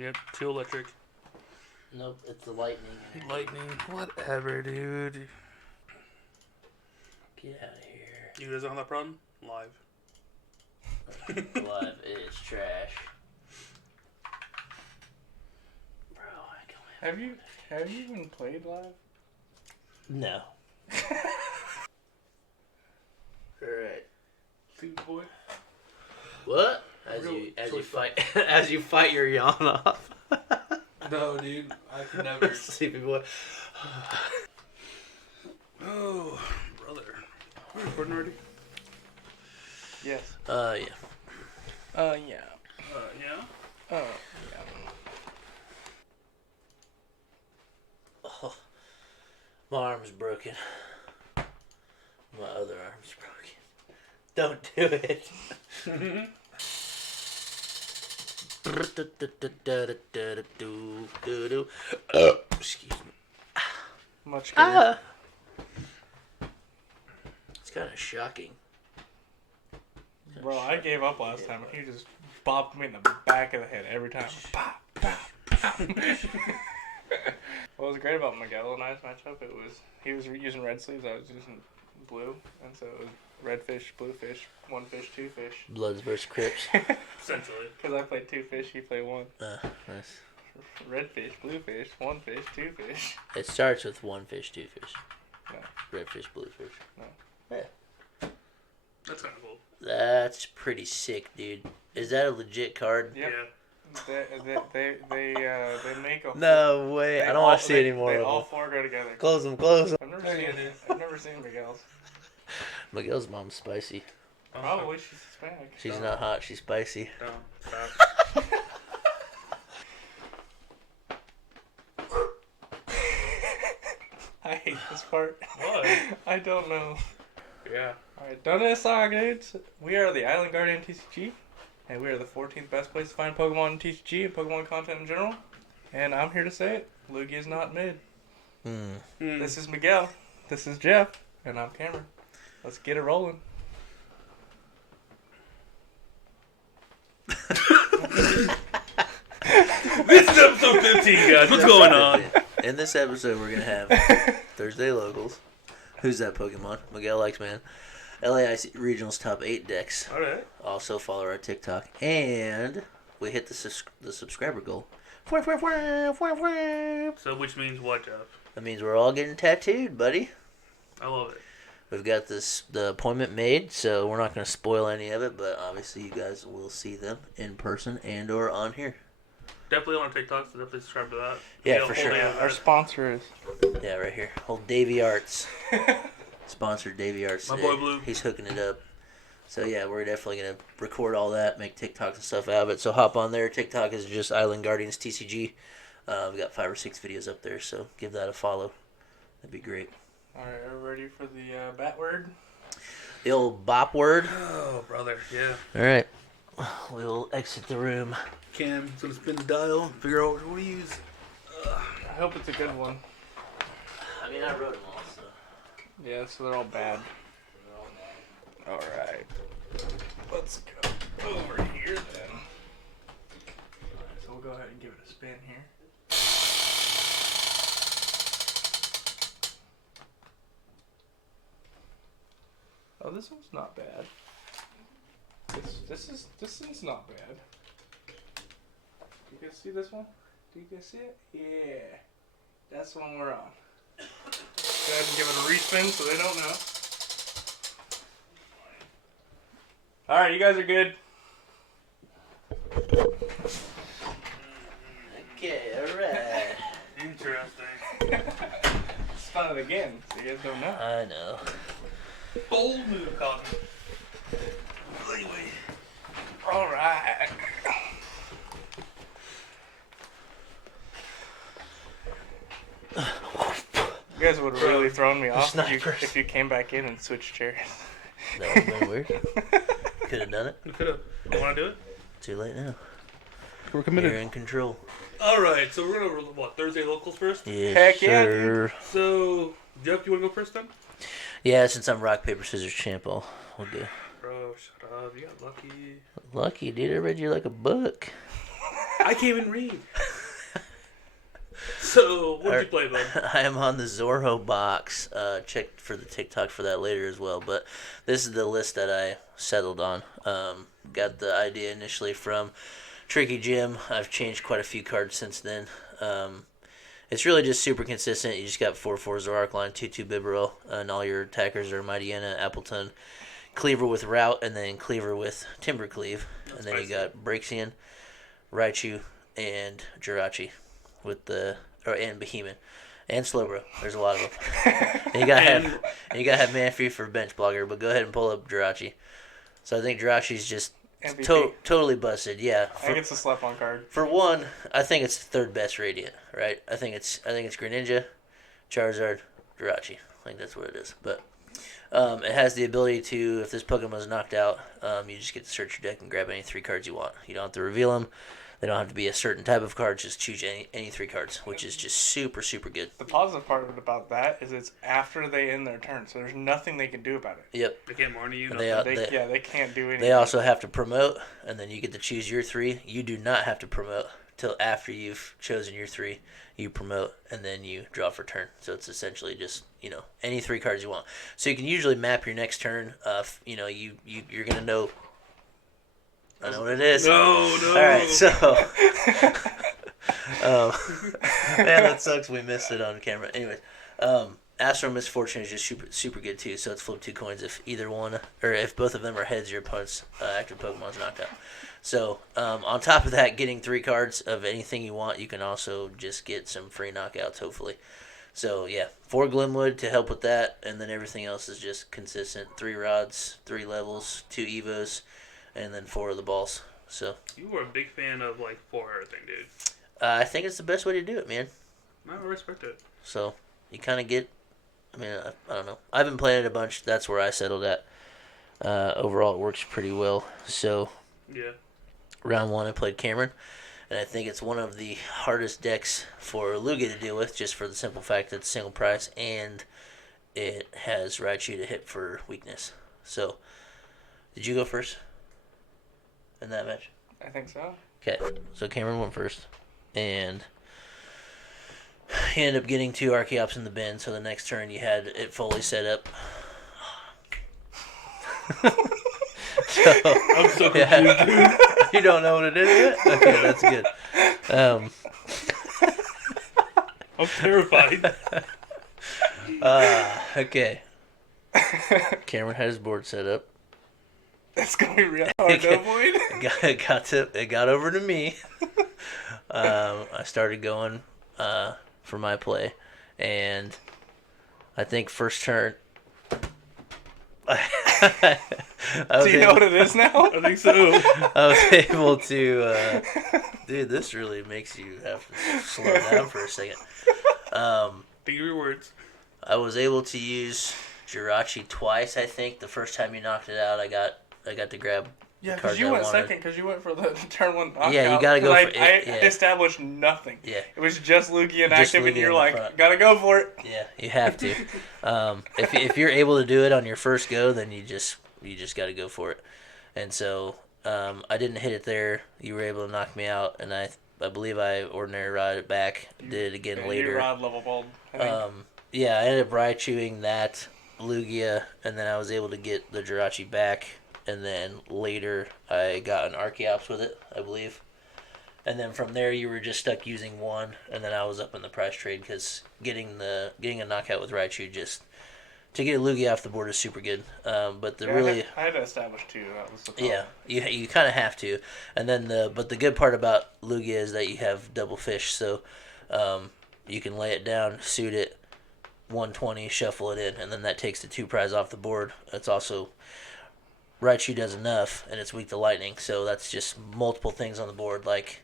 Yep, 2 electric. Nope, it's the lightning. Lightning, whatever, dude. Get out of here. You guys don't have that problem? Live. Live is trash. Bro, I can't. Have you even played live? No. Alright. Dude, boy. What? As you fight your yawn off. No, dude. I could never. Sleepy boy. Oh, brother. Are we recording already? Yes. Yeah. Yeah. Yeah? Yeah. Oh, my arm's broken. My other arm's broken. Don't do it. Excuse me. Much good. It's kind of shocking. Bro, I gave up last time. He just bopped me in the back of the head every time. Pop, pop, pop. What was great about Miguel and I's matchup, he was using red sleeves, I was using blue, and so it was red fish, blue fish, 1 fish, 2 fish. Bloods versus Crips. Essentially. Because I played 2 fish, he played 1. Nice. Red fish, blue fish, 1 fish, 2 fish. It starts with 1 fish, 2 fish. No. Red fish, blue fish. No. Yeah. That's kind of cool. That's pretty sick, dude. Is that a legit card? Yep. Yeah. They make a... No way. I don't want to see any more They of all them. 4 go together. Close them, close them. I've never seen Miguel's. Miguel's mom's spicy. Probably, she's Hispanic. She's not hot, she's spicy. No. Stop. I hate this part. What? I don't know. Yeah. Alright, don't suck, dudes. We are the Island Guardian TCG, and we are the 14th best place to find Pokemon in TCG and Pokemon content in general. And I'm here to say it, Lugia is not mid. This is Miguel, this is Jeff, and I'm Cameron. Let's get it rolling. This is episode 15, guys. What's going on? In this episode, we're going to have Thursday Locals. Who's that Pokemon? Miguel likes, man. LAIC Regionals Top 8 decks. Alright. Also follow our TikTok. And we hit the subscriber goal. So which means what, Jeff? That means we're all getting tattooed, buddy. I love it. We've got the appointment made, so we're not going to spoil any of it, but obviously you guys will see them in person and or on here. Definitely on our TikTok, so definitely subscribe to that. Yeah, for sure. Our sponsor is... Yeah, right here. Old Davy Arts. Sponsored Davy Arts My today. boy Blue. He's hooking it up. So yeah, we're definitely going to record all that, make TikToks and stuff out of it. So hop on there. TikTok is just Island Guardians TCG. We got 5 or 6 videos up there, so give that a follow. That'd be great. Alright, are we ready for the bat word? The old bop word. Oh, brother, yeah. All right. We'll exit the room. Cam's gonna spin the dial, figure out what to use. I hope it's a good one. I mean, I wrote them all, so. Yeah, so they're all bad. Alright. Let's go over here then. Alright, so we'll go ahead and give it a spin here. Oh, this one's not bad. This one's not bad. Do you guys see this one? Do you guys see it? Yeah. That's the one we're on. Go ahead and give it a respin so they don't know. Alright, you guys are good. Okay, alright. Interesting. Spun it again, so you guys don't know. I know. Bold move, Cotton. Anyway. Alright. You guys would have really thrown me off if you came back in and switched chairs. That would have been weird. Could have done it. You could have. You want to do it? Too late now. We're committed. You're in control. Alright, so we're going to, what, Thursday Locals first? Yes, Heck yeah, sir. So, Jeff, you want to go first then? Yeah, since I'm rock, paper, scissors, champ, we'll do. Bro, shut up. You got lucky. Lucky, dude. I read you like a book. I I can't even read. So, what did you play, bud? I am on the Zorro box. Check for the TikTok for that later as well. But this is the list that I settled on. Got the idea initially from Tricky Jim. I've changed quite a few cards since then. It's really just super consistent. You just got 4/4 Zorak line, 2/2 Bibarel, and all your attackers are Mightyena, Appleton, Cleaver with Route, and then Cleaver with Timber Cleave. And then you got Braxian, Raichu, and Jirachi with and Behemoth. And Slowbro. There's a lot of them. and you gotta have Manphy for bench blogger, but go ahead and pull up Jirachi. So I think Jirachi's just totally busted. Yeah. I think it's a slap on card. For one, I think it's the third best Radiant, right? I think it's Greninja, Charizard, Jirachi. I think that's what it is. But it has the ability to, if this Pokemon is knocked out, you just get to search your deck and grab any 3 cards you want. You don't have to reveal them. They don't have to be a certain type of card. Just choose any 3 cards, which is just super, super good. The positive part about that is it's after they end their turn, so there's nothing they can do about it. Yep. They can't warn you. They can't do anything. They also have to promote, and then you get to choose your 3. You do not have to promote till after you've chosen your 3. You promote, and then you draw for turn. So it's essentially just, any 3 cards you want. So you can usually map your next turn. You're going to know. I know what it is. No. All right, so man, that sucks. We missed it on camera. Anyways, Astro Misfortune is just super, super good too. So it's flip 2 coins if either one, or if both of them are heads, your opponent's active Pokemon's knocked out. So on top of that, getting 3 cards of anything you want, you can also just get some free knockouts, hopefully. So yeah, 4 Glimwood to help with that, and then everything else is just consistent. 3 rods, 3 levels, 2 Evos. And then 4 of the balls. So You were a big fan of, 4 everything, dude. I think it's the best way to do it, man. I respect it. So you kind of get, I don't know. I've been playing it a bunch. That's where I settled at. Overall, it works pretty well. So Yeah. round 1, I played Cameron. And I think it's one of the hardest decks for Lugia to deal with, just for the simple fact that it's single price and it has Raichu to hit for weakness. So, did you go first in that match? I think so. Okay, so Cameron went first, and he ended up getting 2 Archeops in the bin, so the next turn you had it fully set up. I'm so confused, dude. You don't know what it is yet? Okay, that's good. I'm terrified. Okay. Cameron had his board set up. It's going to be real hard to avoid. It got over to me. I started going for my play, and I think first turn. Do you know what it is now? I think so. I was able to. Dude, this really makes you have to slow down for a second. Think of your words. I was able to use Jirachi twice. I think the first time you knocked it out, I got to grab. Yeah, because you went second, because you went for the turn 1 knockout. Yeah, you gotta go for it. I Yeah. established nothing. Yeah. It was just Lugia and Just active, Lugia and you're in the like, front. gotta go for it. Yeah, you have to. If you're able to do it on your first go, then you just got to go for it. And so I didn't hit it there. You were able to knock me out, and I believe I ordinary rod it back. Did it again later. You rod level balled. Yeah, I ended up Raichuing that Lugia, and then I was able to get the Jirachi back. And then later, I got an Archeops with it, I believe. And then from there, you were just stuck using 1, and then I was up in the price trade because getting a knockout with Raichu just to get a Lugia off the board is super good. But I had to establish 2. That was the problem. Yeah, you kind of have to. And then but the good part about Lugia is that you have double fish, so you can lay it down, suit it, 120, shuffle it in, and then that takes the 2 prize off the board. It's also Raichu does enough, and it's weak to lightning, so that's just multiple things on the board. Like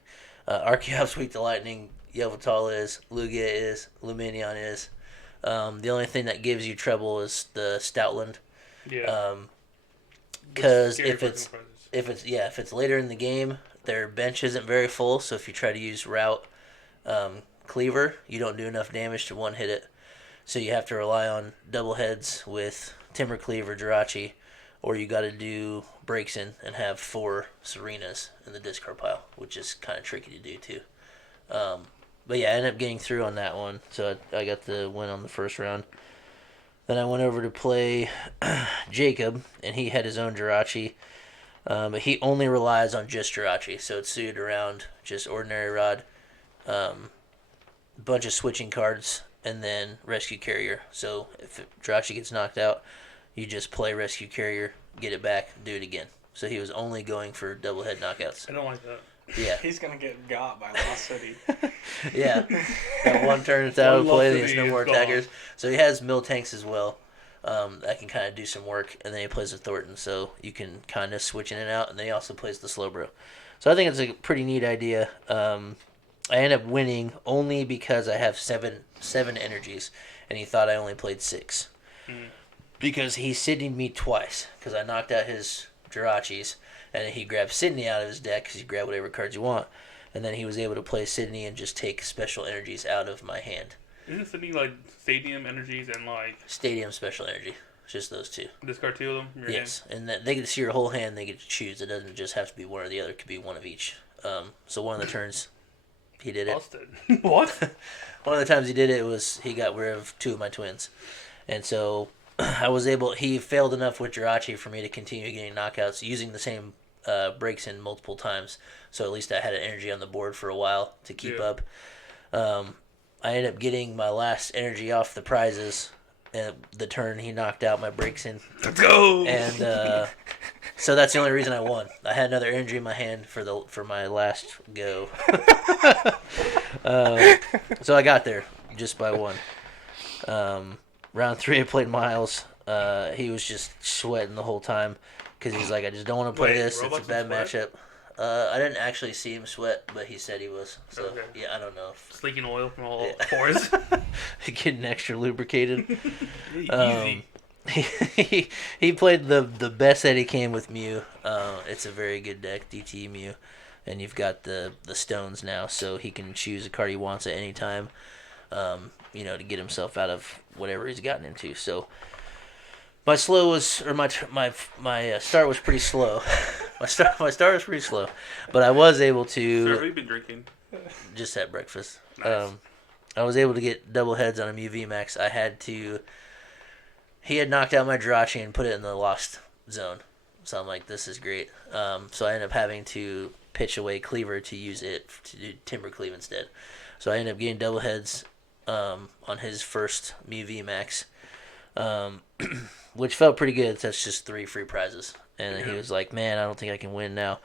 Archeops weak to lightning, Yveltal is, Lugia is, Luminion is. The only thing that gives you trouble is the Stoutland. Yeah. Because if it's later in the game, their bench isn't very full. So if you try to use Route Cleaver, you don't do enough damage to one hit it. So you have to rely on double heads with Timber Cleaver, Jirachi, or you got to do breaks in and have 4 Serenas in the discard pile, which is kind of tricky to do too. But yeah, I ended up getting through on that one, so I got the win on the first round. Then I went over to play Jacob, and he had his own Jirachi. But he only relies on just Jirachi, so it's suited around just ordinary rod, bunch of switching cards, and then Rescue Carrier. So if Jirachi gets knocked out, you just play Rescue Carrier, get it back, do it again. So he was only going for double head knockouts. I don't like that. Yeah. He's gonna get got by Lost City. Yeah. That one turn it's out of play, Lost there's no City more is gone. attackers. So he has mill tanks as well. That can kind of do some work, and then he plays with Thornton, so you can kind of switch in and out, and then he also plays the Slowbro. So I think it's a pretty neat idea. I end up winning only because I have seven energies, and he thought I only played 6. Because he Sydneyed me twice, because I knocked out his Jirachis, and then he grabbed Sydney out of his deck, because you grab whatever cards you want, and then he was able to play Sydney and just take special energies out of my hand. Isn't Sydney like stadium energies and like Stadium special energy. It's just those 2. discard 2 of them? In your Yes, and that they get to see your whole hand. They get to choose. It doesn't just have to be one or the other. It could be one of each. So one of the turns, he did hand? it. Busted. What? One of the times he did it was he got rid of 2 of my twins, and so I was able. He failed enough with Jirachi for me to continue getting knockouts using the same breaks in multiple times. So at least I had an energy on the board for a while to keep up. I ended up getting my last energy off the prizes, and the turn he knocked out my breaks in. Let's go. And so that's the only reason I won. I had another energy in my hand for my last go. So I got there just by 1. Round 3, I played Miles. He was just sweating the whole time because he's like, I just don't want to play Wait, this. It's a Robots bad sweat? matchup. I didn't actually see him sweat, but he said he was. So Okay. yeah, I don't know. Leaking oil from all Yeah. pores. Getting extra lubricated. Easy. He played the best that he can with Mew. It's a very good deck, DT Mew, and you've got the stones now, so he can choose a card he wants at any time. To get himself out of whatever he's gotten into. So my start was pretty slow. my start was pretty slow, but I was able to Sir, have you been drinking? just at breakfast. Nice. I was able to get double heads on a Mew VMAX. He had knocked out my Jirachi and put it in the lost zone. So I'm like, this is great. So I ended up having to pitch away Cleaver to use it to do Timber Cleave instead. So I ended up getting double heads on his first Mew VMAX, which felt pretty good. That's just 3 free prizes. And he was like, man, I don't think I can win now.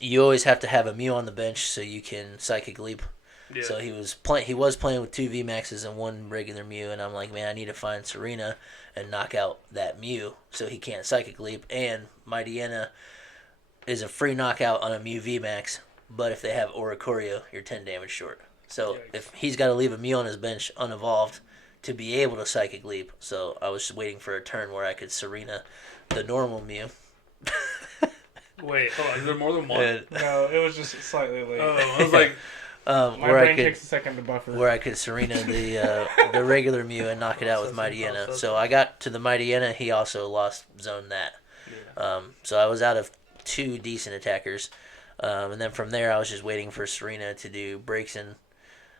You always have to have a Mew on the bench so you can Psychic Leap. Yeah. So he was playing with 2 VMAXs and 1 regular Mew, and I'm like, man, I need to find Serena and knock out that Mew so he can't Psychic Leap. And Mightyena is a free knockout on a Mew VMAX, but if they have Oricorio, you're 10 damage short. So Yikes. if he's got to leave a Mew on his bench unevolved to be able to Psychic Leap, so I was just waiting for a turn where I could Serena the normal Mew. Wait, hold on. Is there more than one? And, No, it was just slightly late. Oh, I was like, My where I brain could takes a second to buffer. where I could Serena the regular Mew and knock it out with Mightyena. So I got to the Mightyena. He also lost zone that. yeah. So I was out of 2 decent attackers, and then from there I was just waiting for Serena to do breaks in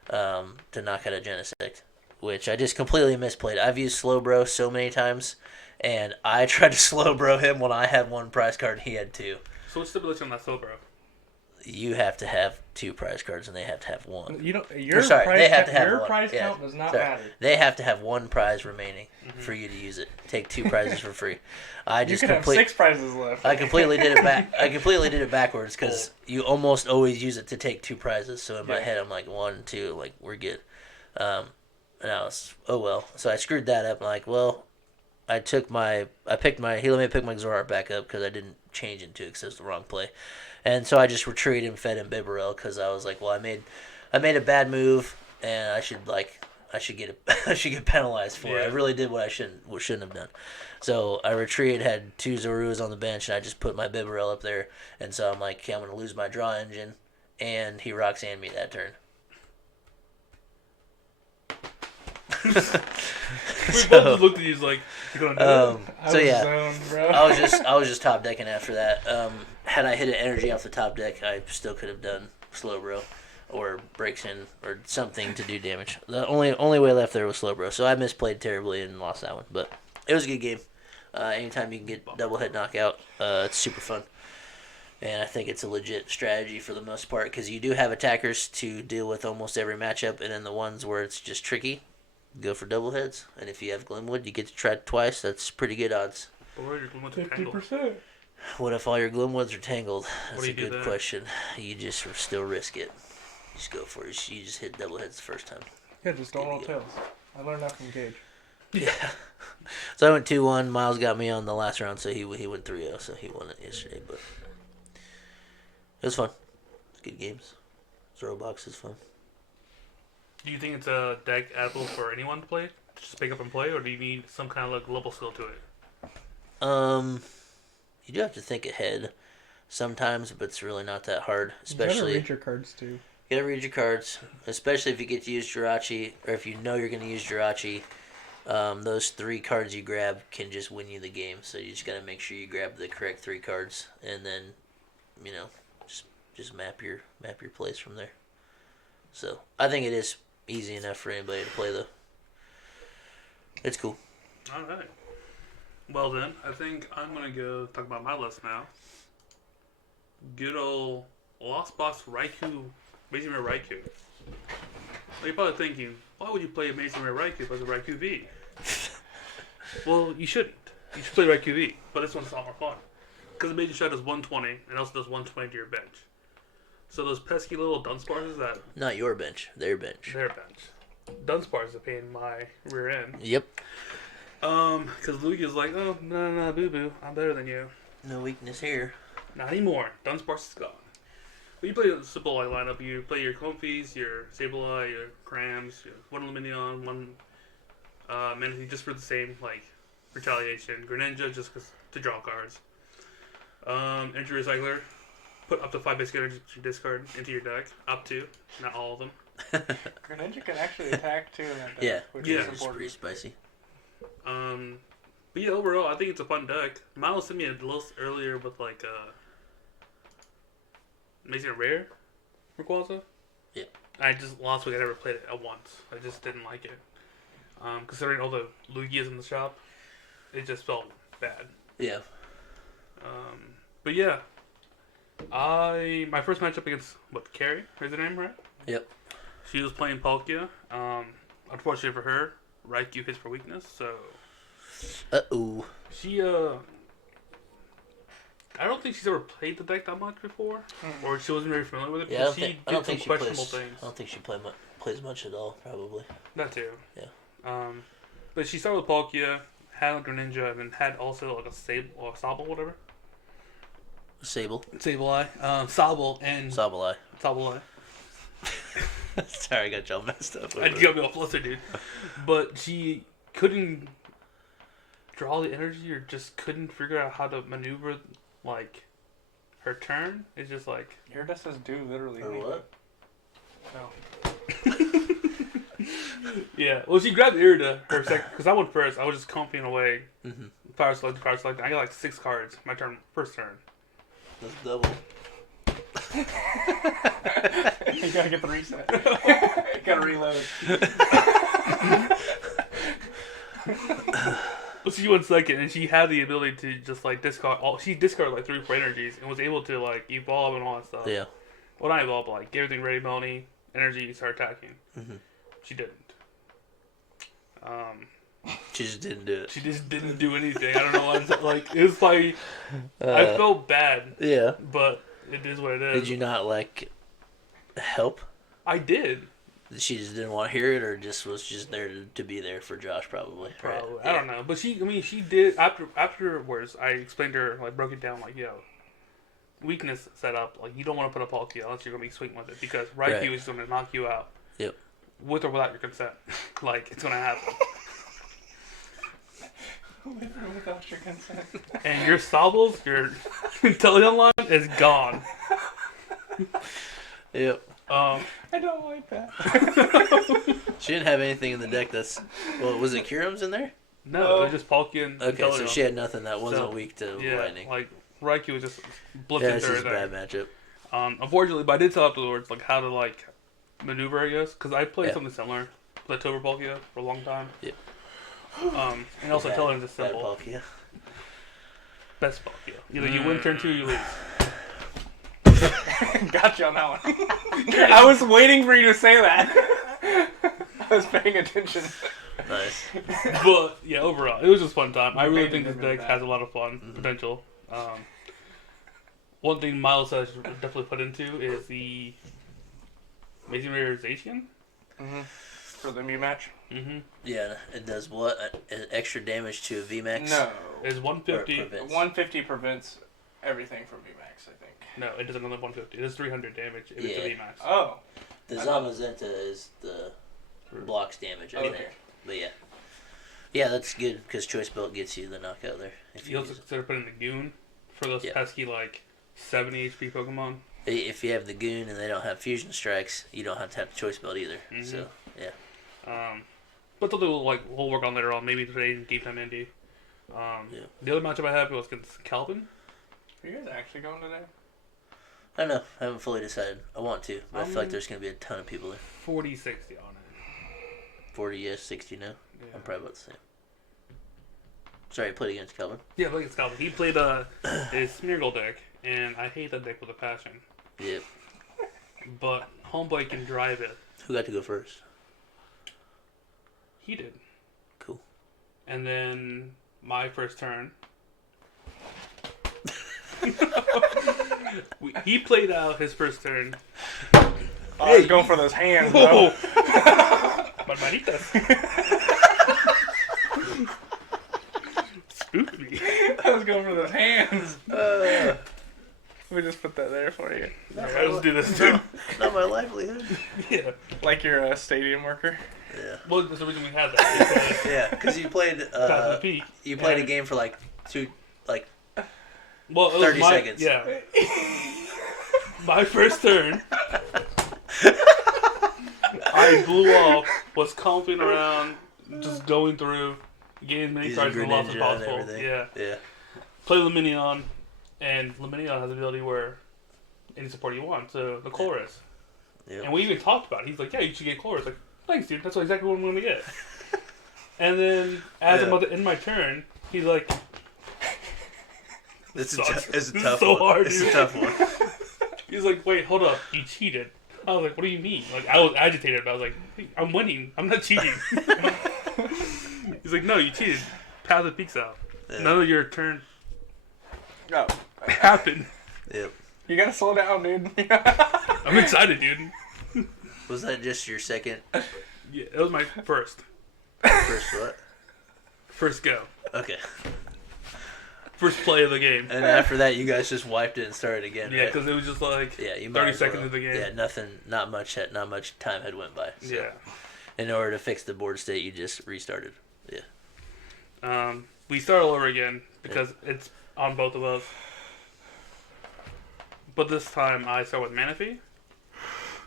to knock out a Genesect, which I just completely misplayed. I've used Slowbro so many times, and I tried to Slowbro him when I had 1 prize card and he had 2. So what's the stipulation on that slow, bro? You have to have 2 prize cards and they have to have 1. You don't. Your sorry, prize, they have to have your one. prize Yeah, count does not sorry. matter. They have to have 1 prize remaining for you to use it. Take 2 prizes for free. I You just could have 6 prizes left. I completely did it back. I completely did it backwards because you almost always use it to take 2 prizes. So in my head, I'm like 1, 2, like we're good. And I was, oh well. So I screwed that up. I'm like, well, he let me pick my Zoroark back up because I didn't change into it because it was the wrong play. And so I just retreated and fed him Bibarel because I was like, well, I made a bad move and I should get penalized for it. I really did what I shouldn't have done. So I retreated, had 2 Zoruas on the bench, and I just put my Bibarel up there. And so I'm like, okay, I'm gonna lose my draw engine, and he Roxanne me that turn. We both just looked at you like, you gonna do it? I So was yeah, zoned, bro. I was just top decking after that. Had I hit an energy off the top deck, I still could have done slow bro, or breaks in or something to do damage. The only way left there was slow bro. So I misplayed terribly and lost that one, but it was a good game. Anytime you can get double head knockout, it's super fun. And I think it's a legit strategy for the most part because you do have attackers to deal with almost every matchup, and then the ones where it's just tricky, go for double heads. And if you have Glimwood, you get to try it twice. That's pretty good odds. Or your Glimwood's are tangled. 50%. What if all your Glimwoods are tangled? That's do a you do good then? question. You just still risk it. Just go for it. You just hit double heads the first time. Yeah, just don't roll Good to go. tails. I learned that from Gage. Yeah. So I went 2-1. Miles got me on the last round, so he went 3-0, so he won it yesterday. But it was fun. Good games. Zero box is fun. Do you think it's a deck applicable for anyone to play? Just pick up and play, or do you need some kind of like level skill to it? You do have to think ahead sometimes, but it's really not that hard. You gotta Especially read your cards too. you gotta read your cards, especially if you get to use Jirachi, or if you know you're gonna use Jirachi. Those 3 cards you grab can just win you the game. So you just gotta make sure you grab the correct 3 cards, and then, just map your plays from there. So I think it is easy enough for anybody to play though. It's cool. All right. Well then, I think I'm gonna go talk about my list now. Good old Lost Box Raikou, Amazing Rare Raikou. Well, you're probably thinking, why would you play Amazing Rare Raikou versus Raikou V? Well, you shouldn't. You should play Raikou V, but this one's a lot more fun. Because Amazing Shot does 120, and also does 120 to your bench. So those pesky little Dunsparces that... Not your bench, their bench. Their bench. Dunsparces are paying my rear end. Yep. Because Luigi is like, oh, no, boo-boo, I'm better than you. No weakness here. Not anymore. Dunsparce is gone. But you play a simple like lineup. You play your Comfies, your Sableye, your Crams, your one Luminion, one Manatee just for the same like retaliation. Greninja just to draw cards. Energy Recycler. Put up to 5 basic energy to discard into your deck. Up to, not all of them. Greninja can actually attack too in that deck, Yeah, which Yeah. is it's pretty important. spicy. But yeah, overall, I think it's a fun deck. Miles sent me a list earlier with like Amazing Rare Rayquaza. Yeah. I just last week I never played it at once. I just didn't like it. Considering all the Lugias in the shop, it just felt bad. Yeah. But yeah, my first matchup against Carrie, is her name right? Yep. She was playing Palkia. Unfortunately for her, Raikou hits for weakness, so Uh-oh. she I don't think she's ever played the deck that much before, or she wasn't very familiar with it. Yeah, Because I don't think some she plays. questionable things. I don't think she plays much at all. Probably. That too. Yeah. But she started with Palkia, had a Greninja, and then had also like a Sable or Sobble, whatever. Sable. Sableye, Sobble, and Sableye. Sableye. Sorry, I got y'all messed up. I got me all flustered, dude. But she couldn't draw the energy, or just couldn't figure out how to maneuver like her turn. It's just like Iridescents do literally Or hate what? it. No. yeah. Well, she grabbed Irida her second because I went first. I was just comping away. Mm-hmm. Power select. I got like 6 cards. My turn, first turn. That's double. You gotta get the reset. You gotta reload. Well, she went second, and she had the ability to just like discard all. She discarded like 3 or 4 energies and was able to like evolve and all that stuff. Yeah. Well, not evolve, but like get everything ready, Melanie, energy, start attacking. Mm-hmm. She didn't. She just didn't do it. She just didn't do anything. I don't know. Like it was like I felt bad, Yeah. but it is what it is. Did you not like help? I did. She just didn't want to hear it, or just was just there to be there for Josh, probably. Probably. Right? I don't know. But she did afterwards. I explained to her, like broke it down, like weakness set up. Like you don't want to put a Palkia unless you're gonna be swinging with it because Raikou Right. is gonna knock you out. Yep. With or without your consent, like it's gonna happen. With or without your consent. And your Sobbles, your Teleon line is gone. Yep. Um, I don't like that. She didn't have anything in the deck that's... Well, was it Kyurem's in there? no, it was just Palkia and Okay, so Inteleon. she had nothing that wasn't So, weak to Yeah, lightning. like Raikou was just blipped Yeah, into it's just a everything. bad matchup. Unfortunately, but I did tell afterwards like how to like maneuver, I guess, because I played Yeah. something similar to Tober Palkia for a long time. Yep. And also Bad- Inteleon's just bad simple. Palkia. Best Palkia. Either you win turn 2 or you lose. Got you on that one. I was waiting for you to say that. I was paying attention. Nice. But yeah, overall, it was just a fun time. I really Maybe think this they're deck bad. has a lot of fun potential. One thing Miles says I should definitely put into is the Amazing Rarization. For the Mew match? Mm-hmm. Yeah, it does what? Extra damage to a VMAX? No. It's 150. prevents? 150 prevents everything from VMAX, I think. No, it does another 150. It does 300 damage if it's a Yeah. VMAX. Oh. The I thought- Zamazenta is the blocks damage, I think. Okay. But yeah. Yeah, that's good, because Choice Belt gets you the knockout there. If You you also use it. consider putting the Goon for those Yeah. pesky, like, 70 HP Pokemon. If you have the Goon and they don't have Fusion Strikes, you don't have to have the Choice Belt either. Mhm. So, yeah. But something we'll work on later on, maybe today in Game Time Indy. Yeah. The other matchup I had was against Calvin. Are you guys actually going today? I don't know. I haven't fully decided. I want to, but I feel like there's going to be a ton of people there. 40-60 on it. 40, yes, 60 now. Yeah. I'm probably about the same. Sorry, I played against Calvin. Yeah, look at Calvin. He played his Smeargle deck, and I hate that deck with a passion. Yep. But Homeboy can drive it. Who got to go first? He did. Cool. And then my first turn. He played out his first turn. Oh, I was going for those hands, bro. Barbaritas. Spooked me. I was going for those hands. Let me just put that there for you. Alright, let's do this too. Not my livelihood. Yeah. Like your stadium worker. Yeah. Well, that's the reason we had that. Yeah, because you played. Because peak. You played Yeah. a game for like Well, it was 30 my, seconds. Yeah. My first turn. I blew off, was comping around, just going through, getting many using cards as lost as Greninja and possible. everything. Yeah. Yeah. Play Luminion, and Luminion has the ability where any support you want, so the Chorus. Yep. And we even talked about it. He's like, yeah, you should get Chorus. Like, thanks, dude. That's exactly what I'm going to get. And then, as I'm about to end my turn, he's like, It's a sucks. tough This is one. so hard, It's dude. a tough one. He's like, wait, hold up. You cheated. I was like, what do you mean? Like, I was agitated, but I was like, hey, I'm winning. I'm not cheating. He's like, no, you cheated. Path the peaks out. Yeah. None of your turn Oh. happened. Yep. You gotta slow down, dude. I'm excited, dude. Was that just your second Yeah, it was my first what? first go. Okay. First play of the game. And after that, you guys just wiped it and started again. Yeah, right? because it was just like Yeah, you might 30 as seconds well. of the game. Yeah, not much time had went by. So Yeah. In order to fix the board state, you just restarted. Yeah. We start all over again because it's on both of us. But this time I start with Manaphy,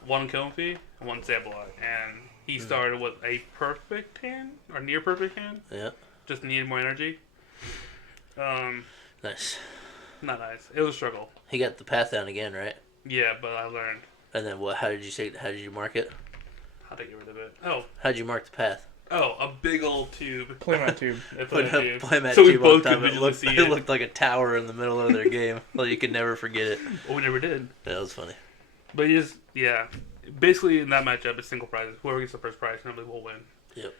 one Comfy, and one Sableye. And he started with a perfect hand, or near perfect hand. Yeah. Just needed more energy. Nice. Not nice. It was a struggle. He got the path down again, right? Yeah, but I learned And then what? How did you mark it? how to get rid of it. Oh, How'd you mark the path? a big old tube. Play my tube. I Put put a in a tube. playmat So we tube both on could top. It visually see it it. looked like a tower in the middle of their game. Well, you could never forget it. Well, we never did. That was funny. But yeah. Basically, in that matchup, it's single prizes. Whoever gets the first prize normally will win. Yep.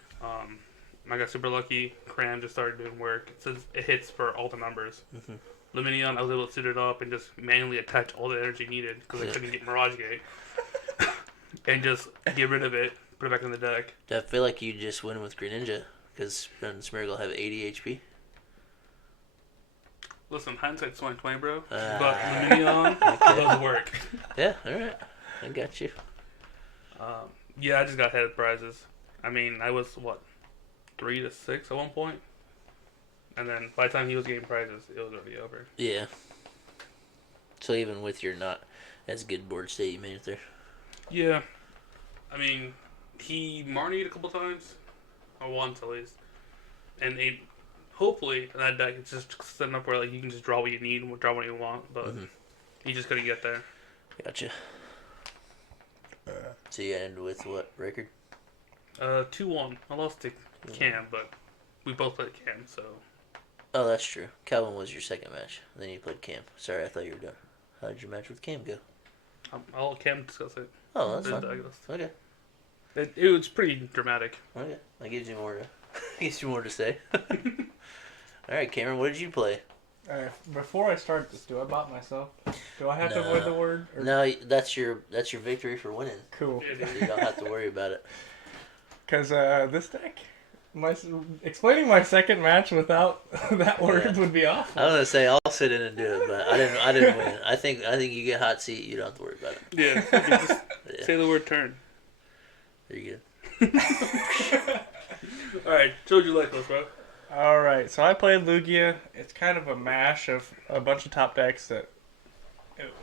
I got super lucky. Cram just started doing work. It says it hits for all the numbers. Mhm. Luminion, I was able to suit it up and just manually attach all the energy needed because I couldn't get Mirage Gate. And just get rid of it, put it back in the deck. I feel like you just win with Greninja because Smeargle have 80 HP. Listen, hindsight's 20/20, bro. Ah. But Luminion does work. Yeah, all right. I got you. Yeah, I just got head prizes. I mean, I was, 3-6 at one point? And then by the time he was getting prizes, it was already over. Yeah. So even with your not as good board state, you made it there. Yeah. I mean, he Marnied a couple times, or once at least, and hopefully that deck is just set up where like you can just draw what you need and draw what you want, but he just couldn't get there. Gotcha. So you ended with what record? 2-1. I lost to Cam, but we both played Cam, so. Oh, that's true. Calvin was your second match. Then you played Cam. Sorry, I thought you were done. How did your match with Cam go? I'll let Cam discuss it. Oh, that's fine. Douglas. Okay. It was pretty dramatic. Okay. That gives you more to gives you more to say. All right, Cameron, what did you play? Before I start this, do I bot myself? Do I have to avoid the word? Or... No, that's your victory for winning. Cool. Yeah, You don't have to worry about it. Because this deck, explaining my second match without that word would be awful. I was gonna say I'll sit in and do it, but I didn't win. I think you get hot seat. You don't have to worry about it. Yeah. Just say the word turn. There you go. All right. So what'd you like, bro? Alright, so I played Lugia. It's kind of a mash of a bunch of top decks that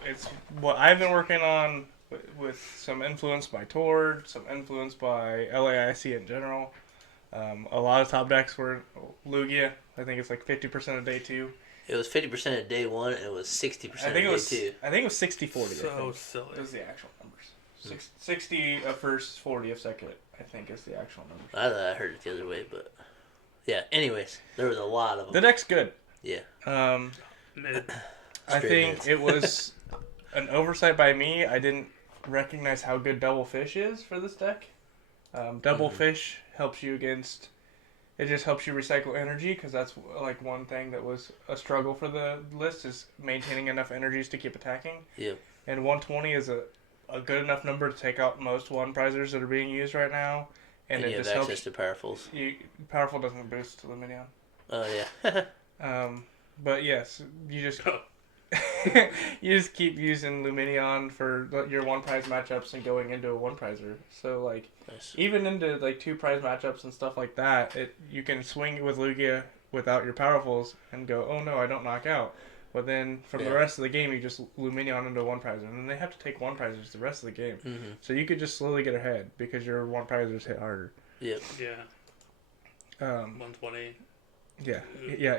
it's what I've been working on with some influence by Tord, some influence by LAIC in general. A lot of top decks were Lugia. I think it's like 50% of day 2. It was 50% of day 1, and it was 60% of day 2. I think it was 60-40. So silly. Those are the actual numbers. 60 of first, 40 of second, I think is the actual numbers. I heard it the other way, but... Yeah, anyways, there was a lot of them. The deck's good. Yeah. I think it was an oversight by me. I didn't recognize how good Double Fish is for this deck. Double Fish helps you against... It just helps you recycle energy, because that's like one thing that was a struggle for the list, is maintaining enough energies to keep attacking. Yep. And 120 is a good enough number to take out most one prizers that are being used right now. And it you just have helps. access to Powerfuls. Powerful doesn't boost Luminion. Oh, yeah. But yes, you just you just keep using Luminion for your one prize matchups and going into a one prizer. So like even into like 2 prize matchups and stuff like that, you can swing with Lugia without your Powerfuls and go, oh no, I don't knock out. But then from the rest of the game, you just Luminion into one prizer, and then they have to take one prizers the rest of the game. Mm-hmm. So you could just slowly get ahead because your one prizers hit harder. Yep. Yeah. 120. Yeah.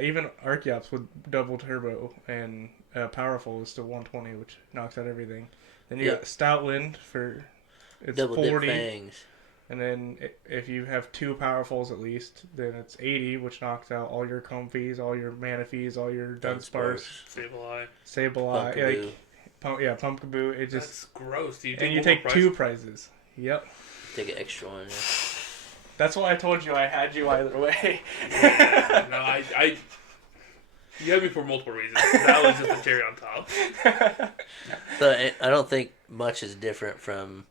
Even Archeops with double turbo and powerful is still 120, which knocks out everything. Then you got Stoutland for it's double 40. Dip Fangs. And then if you have 2 Powerfuls at least, then it's 80, which knocks out all your Comfies, all your Manaphies, all your Dunsparce, Sableye, Pumpkaboo. It just that's gross. You take 2 prizes. Yep. Take an extra one. Yeah. That's why I told you I had you either way. No, I you had me for multiple reasons. That was just a cherry on top. So I don't think much is different from.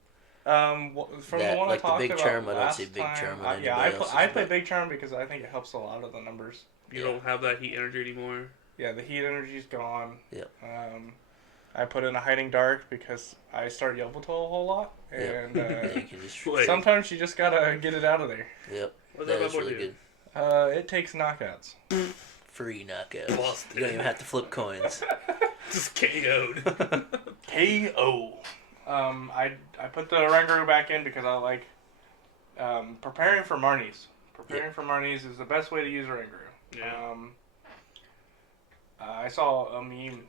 From that, the one like I talked the Big about Charm, last I don't see Big time, Charm. I play Big Charm because I think it helps a lot of the numbers. You don't have that heat energy anymore. Yeah, the heat energy's gone. Yep. I put in a Hiding Dark because I start Yveltal a whole lot, and sometimes you just gotta get it out of there. Yep. What's that really good? It takes knockouts. Free knockouts. You don't even have to flip coins. Just KO'd. KO. I put the Rangaroo back in because I like preparing for Marnies. Preparing for Marnies is the best way to use Rangaroo. Yeah. I saw a meme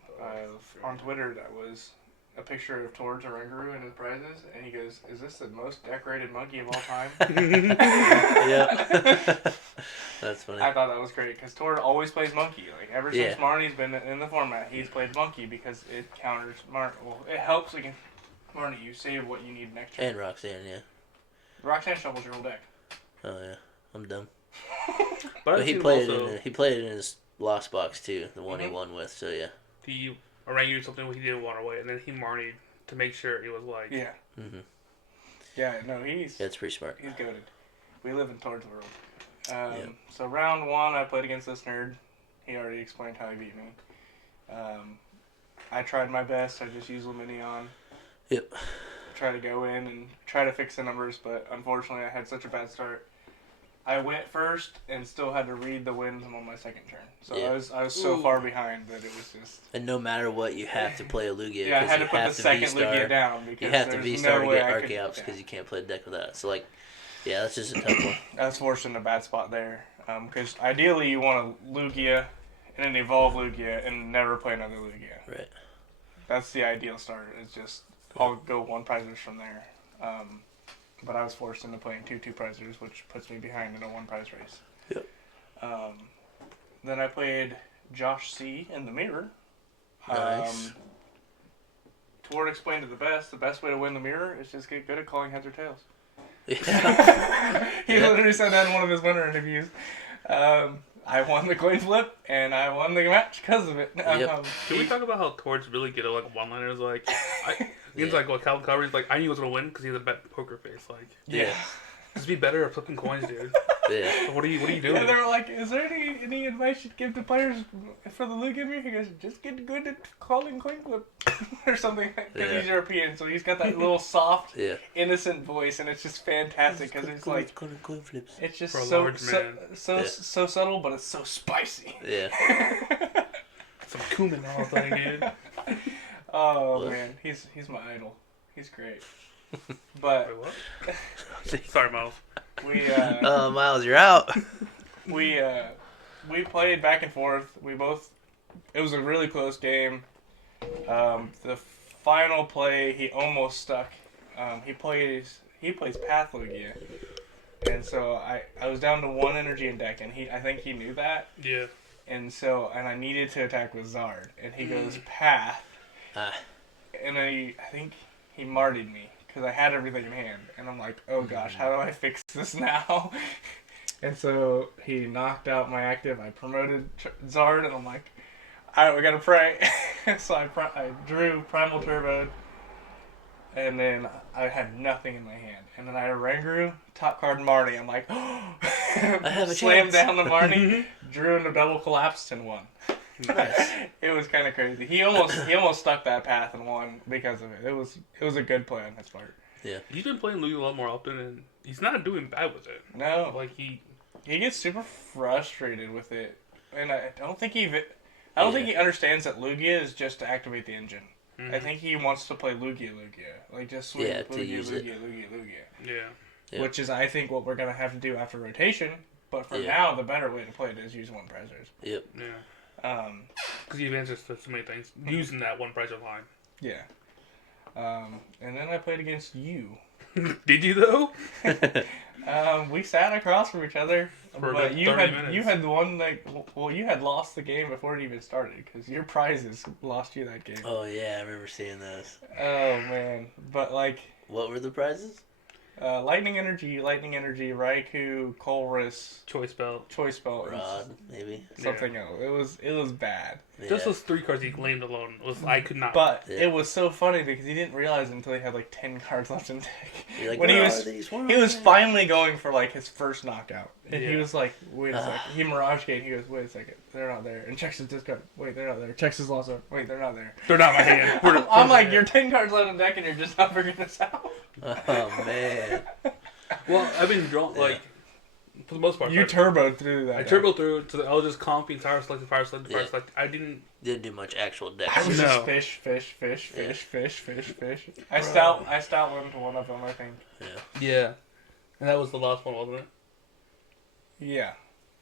on Twitter that was a picture of Tord's Rangaroo and his prizes, and he goes, "Is this the most decorated monkey of all time?" Yeah. That's funny. I thought that was great because Tord always plays monkey. Like ever since Marnie's been in the format, he's played monkey because it counters it helps against Marnie. You save what you need next turn. And Roxanne, yeah. Roxanne shuffles your whole deck. Oh yeah, I'm dumb. But he played it in his Lost Box too, the one he won with. So yeah. He Orangu something he didn't want away, and then he Marnied to make sure he was like. Yeah. Mm-hmm. Yeah, no, that's pretty smart. He's goated. We live in Tord's world. So round 1, I played against this nerd. He already explained how he beat me. I tried my best. I just used Luminion. Yep. Try to go in and try to fix the numbers, but unfortunately I had such a bad start. I went first and still had to read the winds on my second turn. So Yeah. I was so far behind that it was just. And no matter what, you have to play a Lugia. Yeah, I had to you put have the second V-star. Lugia down because You have to there's V-star no to way get I could. Archeops because you can't play a deck with that. So, like, yeah, that's just a tough one. I was forced in a bad spot there. Because ideally you want a Lugia and an Evolve Lugia and never play another Lugia. Right. That's the ideal start. It's just, I'll go 1 prizers from there. But I was forced into playing 2 prizers, which puts me behind in a 1 prize race. Yep. Then I played Josh C. in the mirror. Nice. Toward explained it the best way to win the mirror is just get good at calling heads or tails. Yeah. He literally said that in one of his winter interviews. I won the coin flip, and I won the match because of it. Yep. Can we talk about how Torch really get like one-liners? Like, it's like what Calvin Coverage. Like, I knew he was gonna win because he has a bad poker face. Like, Yeah. just be better at flipping coins, dude. Yeah. What are you doing? And they were like, "Is there any advice you'd give to players for the Lugia mirror?" He goes, "Just get good at calling coin flip," or something. Because he's European, so he's got that little soft, innocent voice, and it's just fantastic because it's like coin flips. it's just For a so large man. so subtle, but it's so spicy. Yeah. Some cumin all thing, dude. Oh What? man, he's my idol. He's great. But Wait, what? Sorry, Miles. we Oh, Miles, you're out. we played back and forth. It was a really close game. The final play, he almost stuck. He plays Path Lugia, and so I was down to 1 energy in deck, and I think he knew that. Yeah. And I needed to attack with Zard, and he goes Path, and I think he martied me because I had everything in hand, and I'm like, oh gosh, how do I fix this now? And so he knocked out my active. I promoted Zard, and I'm like, all right, we gotta pray. So I drew Primal Turbo, and then I had nothing in my hand. And then I had a Ranguru, top card Marnie. I'm like, oh! I have a Slammed chance. down the Marnie, drew into double collapsed and won. Nice. It was kind of crazy. He almost stuck that path and won because of it. It was a good play on his part. Yeah. He's been playing Lugia a lot more often, and he's not doing bad with it. No, Like, he gets super frustrated with it, and I don't think he understands that Lugia is just to activate the engine. Mm-hmm. I think he wants to play Lugia, like just swing Lugia. Yeah. Which is, I think, what we're gonna have to do after rotation. But for now, the better way to play it is use 1 prizers. Yep. Yeah. Because you have answers to so many things using that 1 prizer line. Yeah. And then I played against you. Did you though? We sat across from each other, For but about you 30 had minutes. you had one you had lost the game before it even started because your prizes lost you that game. Oh, yeah, I remember seeing those. Oh man, but like What were the prizes? Lightning Energy, Raikou, Colress, Choice belt. Rod, maybe. something else. It was bad. Yeah. Just those 3 cards he claimed alone I could not. But Yeah. it was so funny because he didn't realize it until he had like 10 cards left in deck. You're like, When "Where are these? Where he are was they?" finally going for like his first knockout, and he Yeah. was like, "Wait a second." He Mirage Gate. He goes, "Wait a second, they're not there." And checks his discard. Wait, they're not there. Checks his lost. Wait, they're not there. They're not my hand. I'm like, you're 10 cards left in deck, and you're just not figuring this out. Oh, man. Well, I've been drawn, Yeah. like, for the most part. You turboed through that. I guy. turbo through to I was just comping, fire select. I didn't. Didn't do much actual deck. I was No. just fish. I stout went to one of them, I think. Yeah. And that was the last one, wasn't it? Yeah,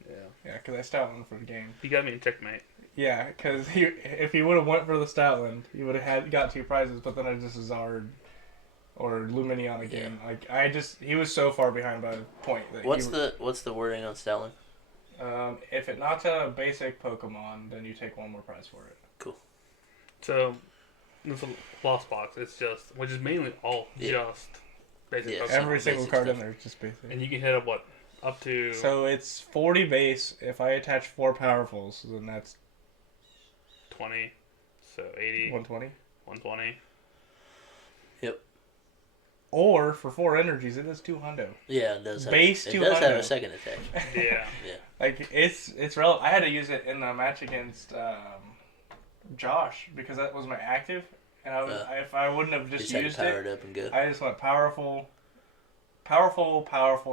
Yeah. because I stout went for the game. He got me in checkmate. Yeah, because if he would have went for the Stoutland, he would have got 2 prizes. But then I just Zard or Lumineon again. Like he was so far behind by the point that What's the wording on Stoutland? if it knocks out a basic Pokemon, then you take 1 more prize for it. Cool. So, it's a lost box. It's just, which is mainly all just basic Yeah, Pokemon. Every single basic card in stuff. there is just basic. And you can hit up what? Up to... So it's 40 base. If I attach 4 powerfuls, then that's 20. So 80. 120. 120. Yep. Or for 4 energies, it is 200. Yeah, it does have, Base it does have 200. a second attack. Yeah. Like it's relevant. I had to use it in the match against Josh because that was my active, and if I wouldn't have just had to used power it, it up and go. I just went powerful,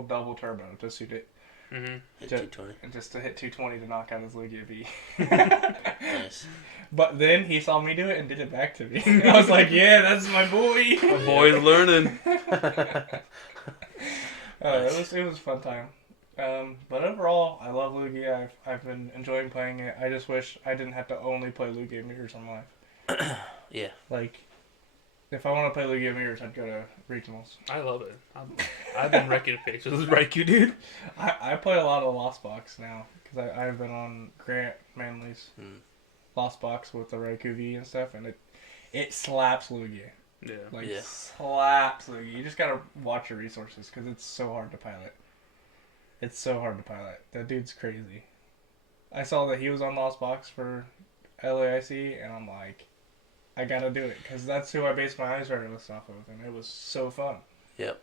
double turbo to suit it. Mm-hmm. Hit Ju- 220. And just to hit 220 to knock out his Lugia V. Nice. But then he saw me do it and did it back to me. I was like, yeah, that's my boy. My boy's learning. Nice. It was a fun time. But overall, I love Lugia. I've been enjoying playing it. I just wish I didn't have to only play Lugia Mirrors on live. Yeah. Like, if I want to play Lugia Mirrors, I'd go to regionals. I love it. I've been wrecking face with this Raikou, dude. I play a lot of Lost Box now because I've been on Grant Manley's Lost Box with the Raikou V and stuff, and it slaps Lugia. Yeah. Like, Yeah. slaps Lugia. You just gotta watch your resources because it's so hard to pilot. It's so hard to pilot. That dude's crazy. I saw that he was on Lost Box for LAIC, and I'm like, I gotta do it because that's who I based my Ice Rider list off of, and it was so fun. Yep.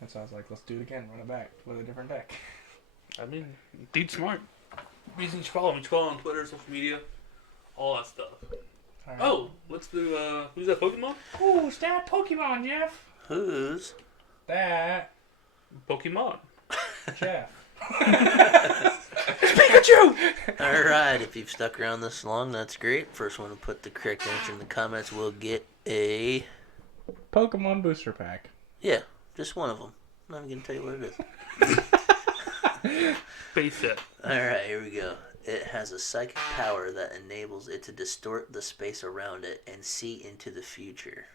And so I was like, let's do it again, run it back with a different deck. I mean, dude's smart. Reason you should follow him. You should follow him on Twitter, social media, all that stuff. All right. Oh, let's do, who's that Pokemon? Who's that Pokemon, Jeff? Who's? That Pokemon. Jeff. Pikachu! Alright, if you've stuck around this long, that's great. First one to put the correct answer in the comments will get a... Pokemon Booster Pack. Yeah, just one of them. I'm not even going to tell you what it is. Base set. Alright, here we go. It has a psychic power that enables it to distort the space around it and see into the future.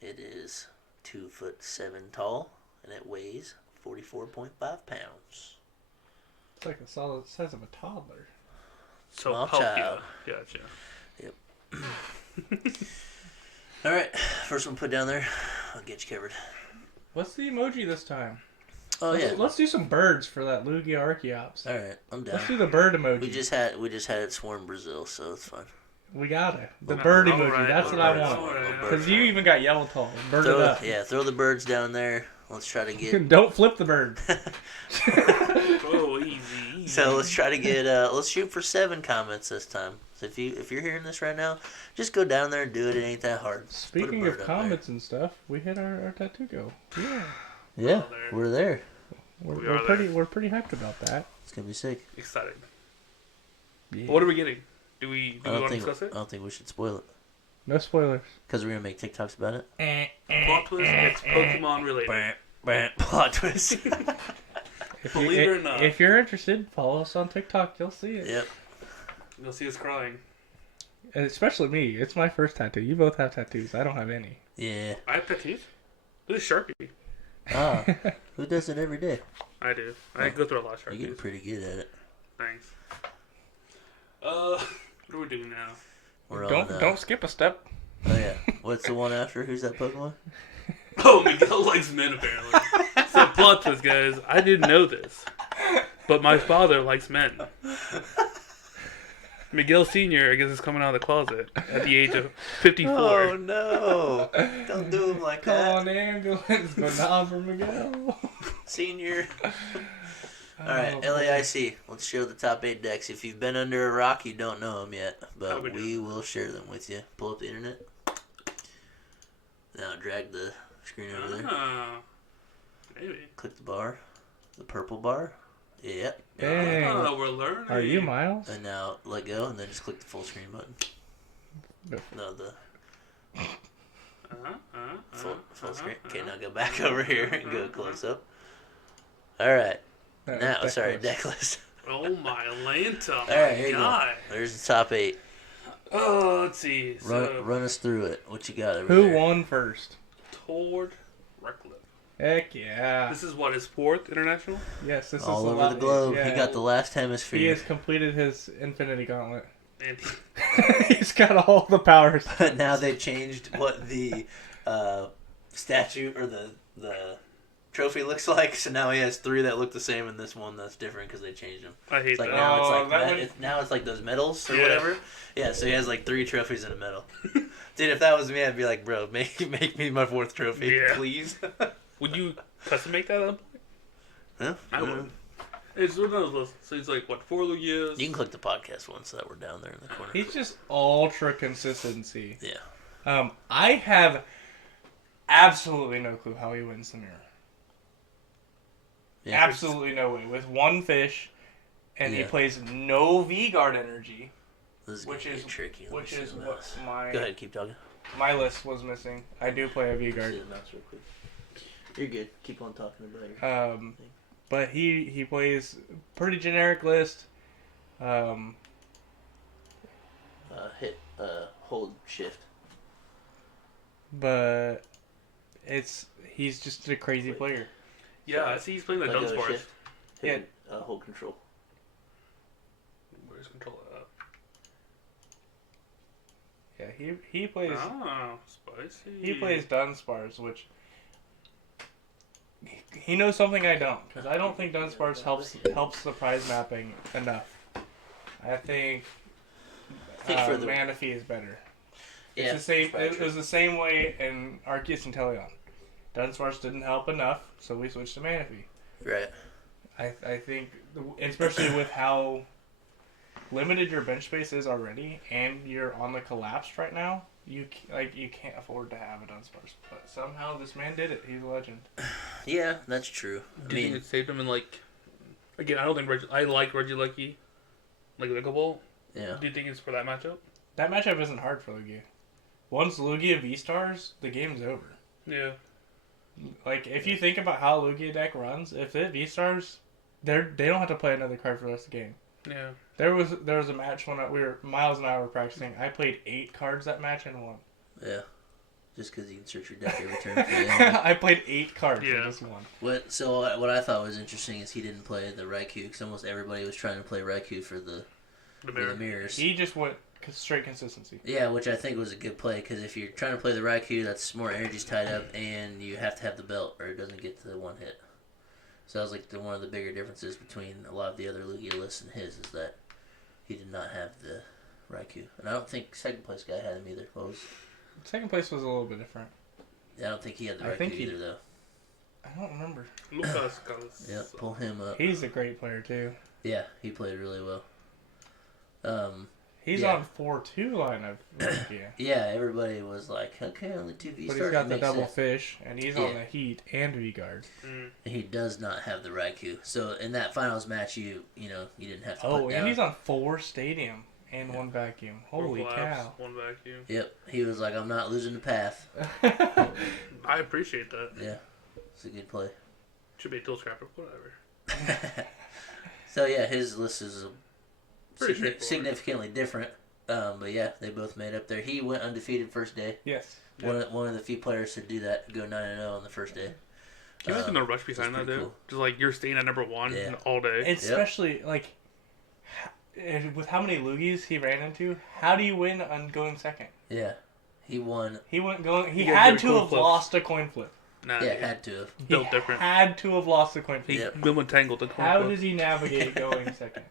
It is 2'7" tall, and it weighs 44.5 pounds. It's like the solid size of a toddler. So, Small Palkia. child. Gotcha. Yep. Alright, first one put down there. I'll get you covered. What's the emoji this time? Oh, yeah. Let's do some birds for that Lugia Archeops. Alright, I'm down. Let's do the bird emoji. We just had it swarm Brazil, so it's fine. We got it. The Alright, bird alright, emoji. That's what I want. alright. Because you even got yellow tall. Bird it up. Throw the birds down there. Let's try to get... Don't flip the bird. Oh, easy. So let's try to get let's shoot for 7 comments this time. So if you're hearing this right now, just go down there and do it. It ain't that hard. Just put a Speaking bird of up comments and stuff, we hit our tattoo go. Yeah. there. We're there. We're pretty hyped about that. It's gonna be sick. Excited. Yeah. What are we getting? Do we I want don't to think discuss it? we should spoil it No spoilers. because we're gonna make TikToks about it. Plot twist, it's Pokemon related. Plot twist. Believe it or not. If you're interested, follow us on TikTok. You'll see it. Yep. You'll see us crying. And especially me. It's my first tattoo. You both have tattoos. I don't have any. Yeah. I have tattoos. This is Sharpie. Ah. Who does it every day? I do. I go through a lot of You Sharpies. get pretty good at it. Thanks. What are we doing now? We're Don't on, don't skip a step. Oh yeah. What's the one after? Who's that Pokemon? Oh, Miguel likes men apparently. So plot twist, guys. I didn't know this, but my father likes men. Miguel Senior, I guess, is coming out of the closet at the age of 54. Oh no! Don't do him like Call that, on the ambulance, but not for Miguel. Senior. Oh, Alright, boy. LAIC. Let's show the top 8 decks. If you've been under a rock, you don't know them yet, How but we do? we will share them with you. Pull up the internet. Now drag the screen over there. Ah, maybe. Click the bar. The purple bar. Yep. Dang. Oh, we're learning. Are you Miles? And now let go, and then just click the full screen button. No, the full screen. Okay, now go back over here and go close up. Alright. Now, sorry, deck list. Oh my Lanta, All my right, here you go. guy. There's the top 8. Oh, let's see. So, Run us through it. What you got over Who there? won first? Tord Reckless. Heck yeah. This is what, his 4th international? Yes, this All is over the globe. Yeah. He got the last He hemisphere. has completed his Infinity Gauntlet. And He's got all the powers. But now they changed what the statue or the trophy looks like. So now he has 3 that look the same, and this one that's different because they changed them. I hate It's like that. now Oh, it's that like would- now it's like those medals or Yeah. whatever. Yeah, so he has like 3 trophies in a medal. Dude, if that was me, I'd be like, bro, make me my 4th trophy, Yeah. please. Would you custom make that up? Huh? I would. It's one of those. So he's like, what, 4 Lugias? You can click the podcast one so that we're down there in the corner. He's just ultra consistency. Yeah. I have absolutely no clue how he wins the mirror. Yeah. Absolutely no way. With one fish, and he Yeah. plays no V-Guard energy, This is which gonna is get tricky. Let me which see is the what mouse. my Go ahead, keep talking. my list was missing. I do play a See V-Guard. the mouse real quick. You're good. Keep on talking about your. But he plays pretty generic list. Hit hold shift. But he's just a crazy player. Yeah, I see he's playing the Let go of Dunsparce. shift. Hit hold control. Where's control at? Yeah, he plays Oh, spicy. he plays Dunsparce, which he knows something I don't, because I don't think Dunsparce helps the prize mapping enough. I think Manaphy is better. Yeah, It's the same. It was the same way in Arceus and Teleon. Dunsparce didn't help enough, so we switched to Manaphy. Right. I think, especially with how limited your bench space is already, and you're on the collapsed right now, you can't afford to have a Dunsparce. But somehow this man did it. He's a legend. Yeah, that's true. Do you think it saved him in again? I don't think I like Regieleki, like Ball. Yeah. Do you think it's for that matchup? That matchup isn't hard for Lugia. Once Lugia V-stars, the game's over. Yeah. Like, if you think about how Lugia deck runs, if it V-stars, they don't have to play another card for the rest of the game. Yeah. There was a match when Miles and I were practicing. I played 8 cards that match and won. Yeah. Just because you can search your deck every turn for the enemy. I played 8 cards and just won. What I thought was interesting is he didn't play the Raikou, because almost everybody was trying to play Raikou for the mirrors. He just went straight consistency. Yeah, which I think was a good play, because if you're trying to play the Raikou, that's more energy's tied up, and you have to have the belt, or it doesn't get to the one hit. So that was like one of the bigger differences between a lot of the other Lugia lists and his, is that he did not have the Raikou. And I don't think second place guy had him either. Second place was a little bit different. Yeah, I don't think he had the Raikou either, though. I don't remember. Lucas. Yeah, pull him up. He's a great player, too. Yeah, he played really well. He's on 4-2 lineup. Yeah, everybody was like, okay, only 2V. But he's got the double fish, and he's on the Heat and V-Guard. And he does not have the Raikou. So in that finals match, you didn't have to put down. And he's on 4 stadium and 1 vacuum. Holy cow. 1 vacuum. Yep, he was like, I'm not losing the path. I appreciate that. Yeah, it's a good play. Should be a tool scrapper, whatever. So yeah, his list is significantly different. But yeah, they both made up there. He went undefeated first day. Yes. One of the few players to do that, go 9-0 on the first day. Can you imagine the rush behind that, dude? Cool. Just like you're staying at number 1 all day. Especially with how many Lugies he ran into, how do you win on going second? Yeah, he won. He had to have lost a coin flip. Nah, yeah, had to have. Built different. Had to have lost the coin flip. Yep. Bill entangled the coin How flip. does he navigate going second?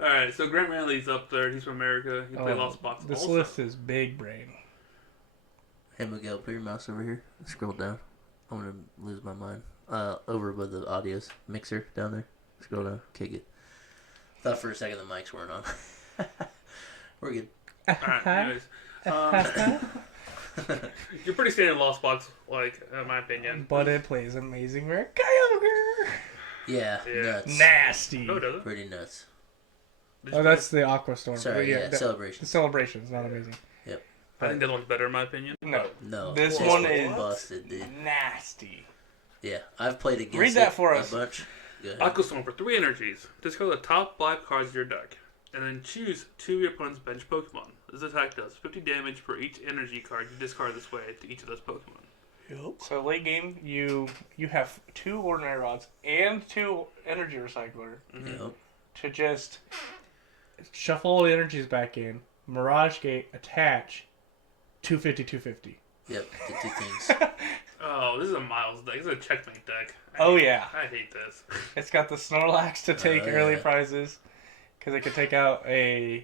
Alright, so Grant Manley's up there. He's from America. He played Lost Box This also. list is big brain. Hey, Miguel, put your mouse over here. Scroll down. I'm going to lose my mind. Over above the audio's mixer down there. Scroll down. Okay, good. Thought for a second the mics weren't on. We're good. Alright, anyways. You're pretty standard Lost Box, in my opinion. But it plays amazing rare Kyogre. Yeah, nuts. Nasty. Oh, does it? Pretty nuts. That's the Aqua Storm. Sorry, Celebration. The Celebration's not amazing. Yep. I think that one's better in my opinion. No. This one is busted, dude. Nasty. Yeah, I've played against Read that for us. A bunch. Aqua Storm for 3 energies. Discard the top 5 cards of your deck, and then choose 2 of your opponent's bench Pokemon. This attack does 50 damage for each energy card you discard this way to each of those Pokemon. Yep. So late game, you have 2 Ordinary Rods and 2 Energy Recycler to just shuffle all the energies back in, Mirage Gate, attach, 250. Yep, the 2 things. Oh, this is a Miles deck. This is a checkmate deck. I hate this. It's got the Snorlax to take early prizes, because it can take out the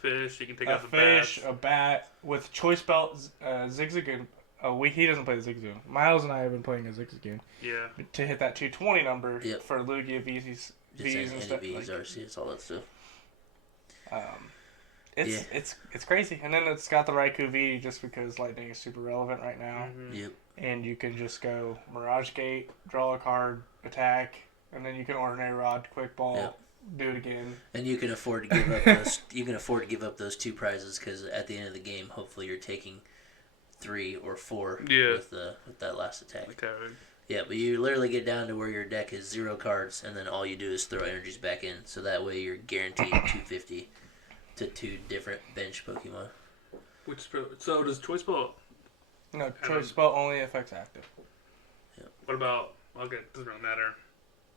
fish. You can take out the fish, a bat with Choice Belt, Zigzagoon. Oh, he doesn't play the Zigzagoon. Miles and I have been playing a Zigzagoon. Yeah. To hit that 220 number for Lugia, V's and stuff. V's, RCs, all that stuff. It's crazy. And then it's got the Raikou V just because Lightning is super relevant right now. Yep. and you can just go Mirage Gate, draw a card, attack, and then you can Ordinary Rod, Quick Ball, Yep. do it again. And you can afford to give up those. You can afford to give up those 2 prizes because at the end of the game, hopefully you're taking 3 or 4 with that last attack. Okay. Yeah, but you literally get down to where your deck is 0 cards, and then all you do is throw energies back in. So that way you're guaranteed 250 to 2 different bench Pokemon. So does Choice Ball? No, Choice Spell only affects active. What about? Okay, doesn't really matter.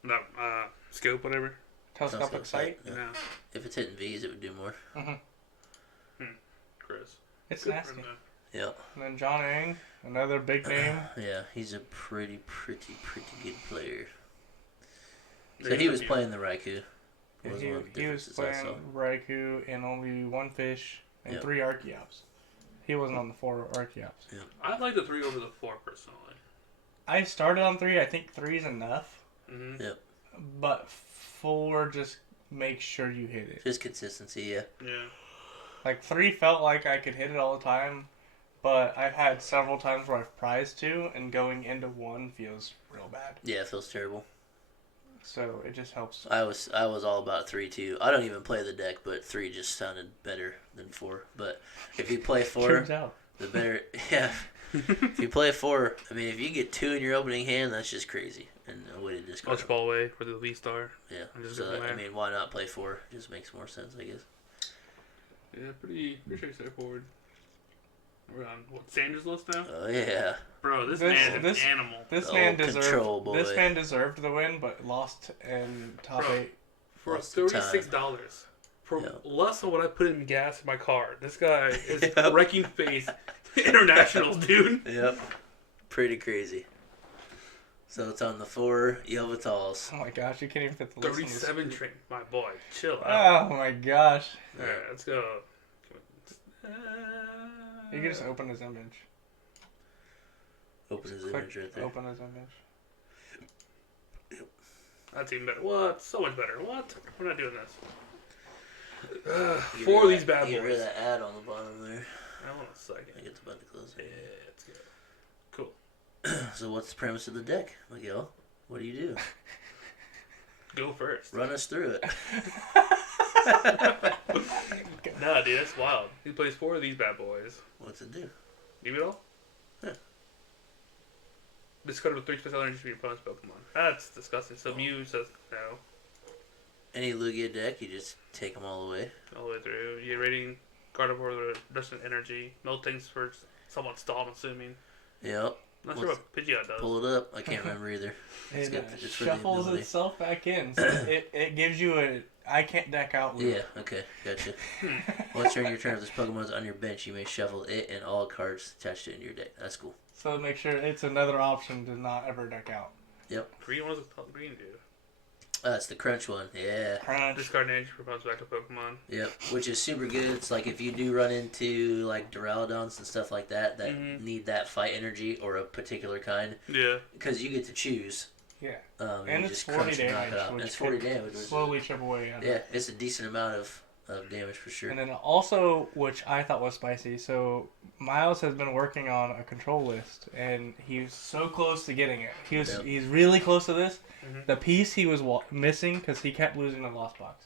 Not scope, whatever. Telescopic Sight. Yeah. Yeah. If it's hitting V's, it would do more. Chris. It's Good nasty. for him, Yeah. And then John Ang, another big name. Yeah, he's a pretty good player. though. So he was playing the Raikou. He one of the was differences I playing saw. Raikou and only 1 fish and Yep. 3 Archeops. He wasn't on the 4 Archeops. I like the 3 over the 4 personally. I started on 3. I think 3 is enough. Mm-hmm. Yep. But 4 just makes sure you hit it. Just consistency, yeah. Yeah. Like 3 felt like I could hit it all the time, but I've had several times where I've prized 2, and going into 1 feels real bad. Yeah, it feels terrible. So it just helps. I was all about 3 too. I don't even play the deck, but 3 just sounded better than 4. But if you play 4, Turns out. the better. Yeah. If you play 4, I mean, if you get 2 in your opening hand, that's just crazy. And a way to discard. Ultra Ball away for the V-Star. Yeah. And just So go from I there. mean, why not play 4? Just makes more sense, I guess. Yeah, pretty straightforward. We're on what, Sanders' list now? Oh yeah. Bro, this man is this- an animal. This Oh, man control, deserved. boy. This man deserved the win, but lost in top Bro. 8. For Lost the time. $36. For Yeah. less than what I put in gas in my car. This guy is Yep. wrecking face internationals, dude. Yep. Pretty crazy. So it's on the 4 Yveltals. Oh my gosh, you can't even fit the list on this 37 screen. train. My boy, chill out. Oh my gosh. Alright, let's go. You can just open his image. Open his Click image right there. open his image. That's even better. What? So much better. What? We're not doing this. Get Four rid of these bad Get rid of boys. that ad on the bottom there. I want a second. I get the button to close Yeah, it. let's go. Cool. So what's the premise of the deck, Miguel? What do you do? Go first. Run us through it. Nah, dude, that's wild. He plays 4 of these bad boys. What's it do? Leave it all? Yeah. Discard with 3 special energies from your opponent's Pokemon. That's disgusting. So Mew says no. Any Lugia deck, you just take them all away. All the way through. You're rating card over the Dustin Energy. Melt things for someone stall, I'm assuming. Yep. Not sure what Pidgeot does. Pull it up. I can't remember either. It's It good. It's for the shuffles ability. itself back in. So it gives you a I can't deck out loop. Yeah, okay, gotcha. Once during your turn, if this Pokemon's on your bench, you may shuffle it and all cards attached to it into your deck. That's cool. So make sure it's another option to not ever deck out. Green, what does the green do? That's the Crunch one. Yeah. Crunch. Discard an energy for opponent's back to Pokemon. Yep. Which is super good. It's like if you do run into like Duraludons and stuff like that that need that fight energy or a particular kind, Yeah. because you get to choose. Yeah. And And you it's just 40 crunch and knock damage, it out. And which it's 40 could damage. Which slowly chip away at it. yeah, it's a decent amount of damage for sure. And then also, which I thought was spicy, so Miles has been working on a control list, and he's so close to getting it. He's really close to this. Mhm. The piece he was missing, because he kept losing the Lost Box.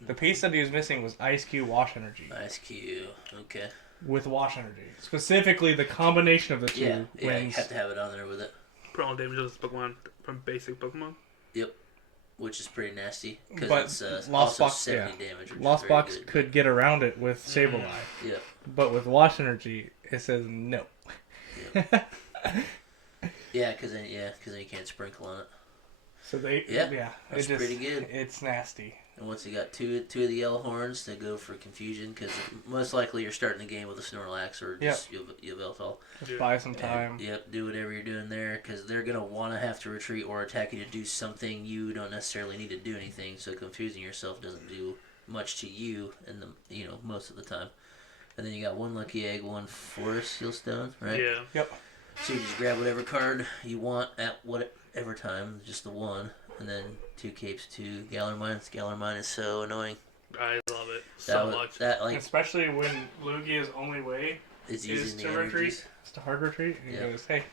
The piece that he was missing was Ice Cube Wash Energy. Nice Q. Okay. With Wash Energy. Specifically, the combination of the two Yeah, you wins. have to have it on there with it. Put all damage on this Pokemon from basic Pokemon. Which is pretty nasty. Because But it's Lost also Box, 70 damage. Which Lost is very Box good. could get around it with Sableye. Yeah. But with Wash Energy, it says no. Yeah, because then you can't sprinkle on it. So they, Yeah, that's it just, pretty good. It's nasty. And once you got two of the yellow horns, they go for confusion because most likely you're starting the game with a Snorlax or just Yveltal. Just Yeah. buy some time. And, yep, do whatever you're doing there because they're gonna want to have to retreat or attack you to do something you don't necessarily need to do anything. So confusing yourself doesn't do much to you, in the most of the time. And then you got one Lucky Egg, one Forest Seal Stone, right? Yeah. So you just grab whatever card you want at whatever time, just the one, and then 2 capes, 2 Galar Mines. Galar Mine is so annoying. I love it so much. Especially when Lugia's only way it's is using to the retreat. energies. It's to hard retreat. And he Yeah. goes, hey,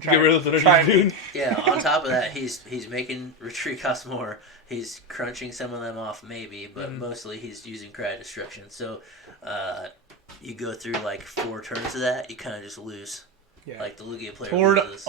Get rid of the trying- dude. Yeah, on top of that, he's making retreat cost more. He's crunching some of them off, maybe, but mostly he's using cryo destruction. So, you go through like 4 turns of that, you kind of just lose. Yeah. Like the Lugia player Toward loses.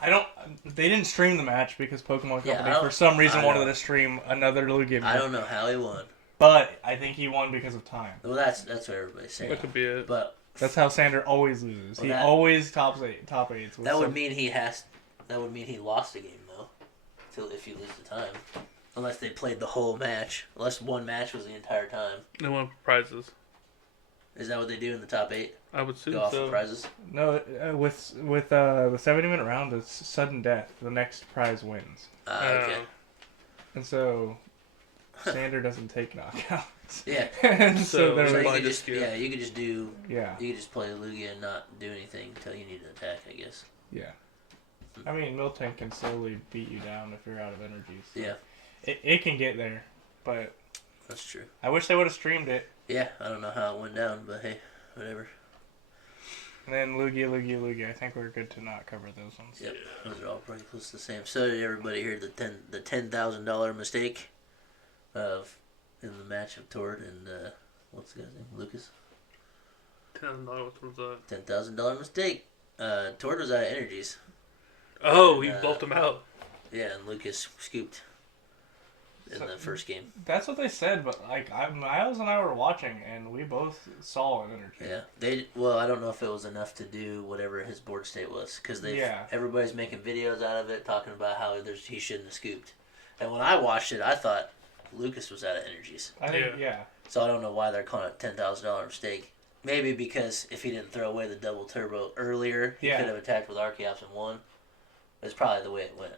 I don't. They didn't stream the match because Pokemon Yeah, Company I don't- for some reason I wanted know. to stream another Lugia. I don't know how he won. But I think he won because of time. Well, that's what everybody's saying. That could be it. But That's how Sander always loses. Well, He that- always top eights. with that would some- mean he has. That would mean he lost the game though, till if you lose the time, unless they played the whole match. Unless one match was the entire time. They want prizes. Is that what they do in the top 8? I would assume Go off so. of prizes. No, with the 70-minute round, it's sudden death. The next prize wins, Okay. and so Sander doesn't take knockouts. Yeah. and So so there So was you Probably could just just get- you could just do yeah. you could just play Lugia and not do anything until you need to attack, I guess. Yeah. I mean, Miltank can slowly beat you down if you're out of energy. So Yeah, it can get there, but that's true. I wish they would have streamed it. Yeah, I don't know how it went down, but hey, whatever. And then Lugia. I think we're good to not cover those ones. Yep, those are all pretty close to the same. So did everybody hear the $10,000 mistake of in the match of Tord and what's the guy's name? Lucas. $10,000 was that? $10,000 mistake. Tord was out of energies. Oh, he And, buffed him out. Yeah, and Lucas scooped in So- the first game. That's what they said, but like Miles and I were watching, and we both saw an energy. Yeah, well, I don't know if it was enough to do whatever his board state was because everybody's making videos out of it talking about how he shouldn't have scooped. And when I watched it, I thought Lucas was out of energies. I think yeah. So I don't know why they're calling it $10,000 mistake. Maybe because if he didn't throw away the double turbo earlier, he could have attacked with Archeops and won. That's probably the way it went.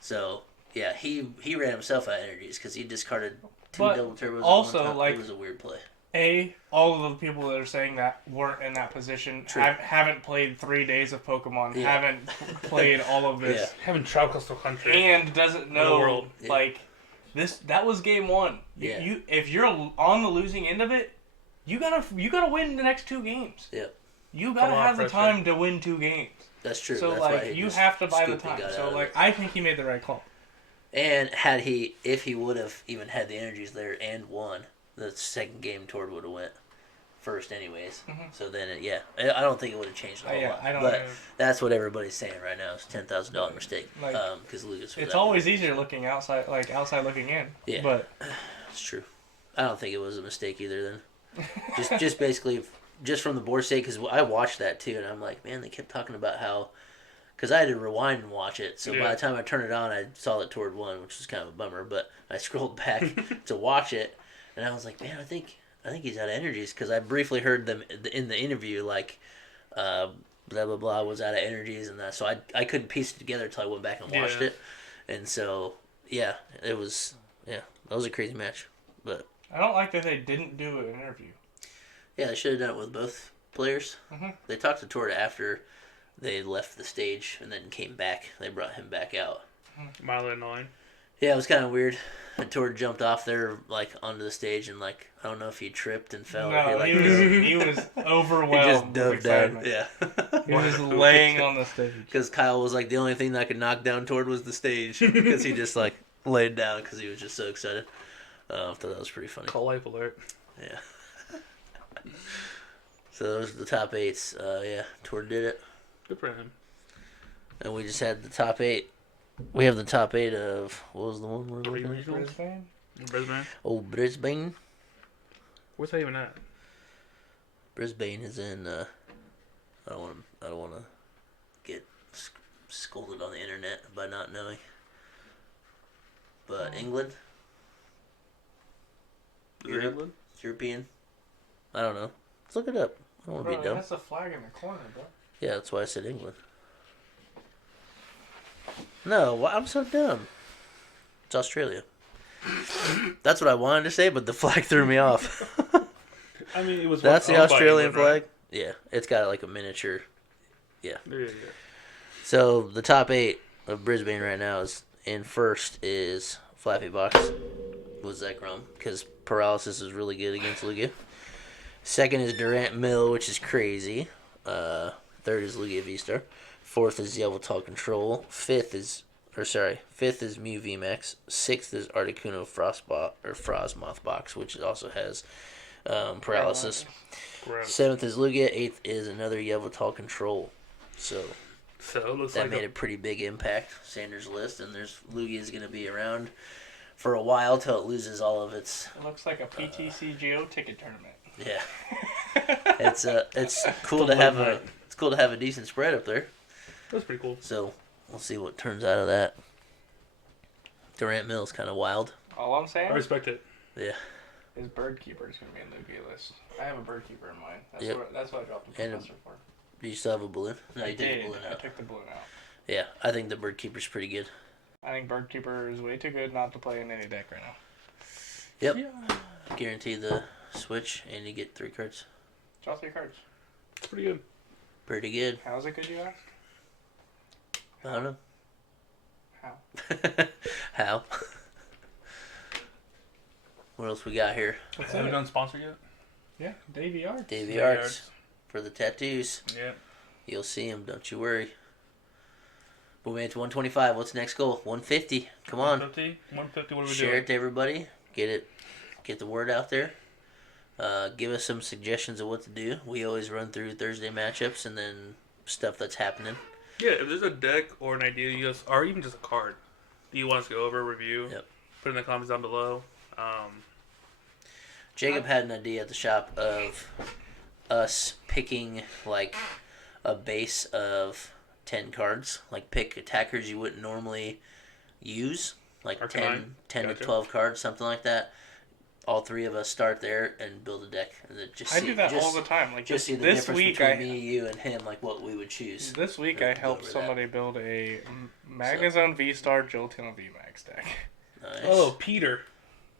So yeah, he ran himself out of energies because he discarded 2 But double turbos. also, at one time. like- It was a weird play. All of the people that are saying that weren't in that position True. haven't played 3 days of Pokemon, Yeah. haven't played all of this, Haven't traveled across the country. and doesn't know world. Yeah. like this. That was game 1. Yeah. You if you're on the losing end of it, you gotta win the next 2 games. Yep. You gotta A lot have of the pressure. time to win 2 games. That's true. So That's why like he you just have to buy the scooped and time. got out So of like it. I think he made the right call. And if he would have even had the energies there and won, the second game Tord would have went first anyways. Mhm. So then, I don't think it would have changed a whole lot. I don't But know. that's what everybody's saying right now is $10,000 mistake. Like, Because Lucas was It's out. always easier looking outside looking in. Yeah. But It's true. I don't think it was a mistake either. Then, just basically, just from the board state, because I watched that too, and I'm like, man, they kept talking about how, because I had to rewind and watch it. So by Yeah. the time I turned it on, I saw that Tord won, which was kind of a bummer. But I scrolled back to watch it, and I was like, man, I think he's out of energies because I briefly heard them in the interview like, blah blah blah was out of energies and that. So I couldn't piece it together until I went back and watched Yeah. it, and so that was a crazy match, but. I don't like that they didn't do an interview. Yeah, they should have done it with both players. Mhm. They talked to Tord after they left the stage and then came back. They brought him back out. Mile and 9. Yeah, it was kind of weird. And Tord jumped off there, like, onto the stage and, like, I don't know if he tripped and fell. or No, like, he was he overwhelmed. just with dove down. excitement. Yeah. He was just laying on the stage. Because Kyle was like, the only thing that could knock down Tord was the stage. Because he just, like, laid down because he was just so excited. I thought that was pretty funny. Call life alert. Yeah. So those are the top 8s. Tord did it. Good for him. And we just had the top 8. We have the top 8 of, what was the one we're looking at? Regionals? Brisbane? Brisbane. Oh, Brisbane. Where's that even at? Brisbane is in, I don't want to get scolded on the internet by not knowing. But England? England? European? I don't know. Let's look it up. I don't want to Bro, be dumb. that's a flag in the corner, bro. Yeah, that's why I said England. No, I'm so dumb. It's Australia. That's what I wanted to say, but the flag threw me off. I mean, it was. That's the owned by Australian England, right? flag? Yeah, it's got like a miniature. Yeah. So the top 8 of Brisbane right now is in first is Flappy Box with Zekrom because Paralysis is really good against Lugia. Second is Durant Mill, which is crazy. Third is Lugia V-Star. Fourth is Yveltal Control. Fifth is Mew VMAX. Sixth is Articuno Frostmoth Box, which also has paralysis. Gross. Seventh is Lugia. Eighth is another Yveltal Control. So it looks that like made a pretty big impact. Sanders' list, and Lugia is going to be around for a while till it loses all of its. It looks like a PTCGO ticket tournament. Yeah, it's cool to have a decent spread up there. That's pretty cool. So we'll see what turns out of that. Durant Mill's kind of wild. All I'm saying I respect it. Yeah. is Bird Keeper is going to be in the Lugia list. I have a Bird Keeper in mind. That's what I dropped the And professor for. Do you still have a balloon? No, I you did. took the balloon I out. took the balloon out. Yeah, I think the Bird Keeper's pretty good. I think Bird Keeper is way too good not to play in any deck right now. Yep. Yeah. Guarantee the switch, and you get 3 cards. Draw 3 cards. It's pretty good. Pretty good. How is it good, you ask? I don't know. How? How? What else we got here? Have we done sponsor yet? Yeah, Davey Arts. Davey Arts for the tattoos. Yeah. You'll see him, don't you worry. We made it to 125. What's the next goal? 150. Come on. 150? 150, what are we Share doing? it to everybody. Get the word out there. Give us some suggestions of what to do. We always run through Thursday matchups and then stuff that's happening. Yeah, if there's a deck or an idea you guys, or even just a card, do you want us to go over, review? Yep. Put in the comments down below. Jacob had an idea at the shop of us picking like a base of 10 cards. Like pick attackers you wouldn't normally use. Like Arcanine. 10 to Gotcha. 12 cards, something like that. All 3 of us start there and build a deck. And then I do that all the time. Like Just see the this difference week, between me, you, and him, like what we would choose. This week We'll I go helped over somebody build a Magnezone V-Star Jolteon VMAX deck. Nice. Oh, Peter,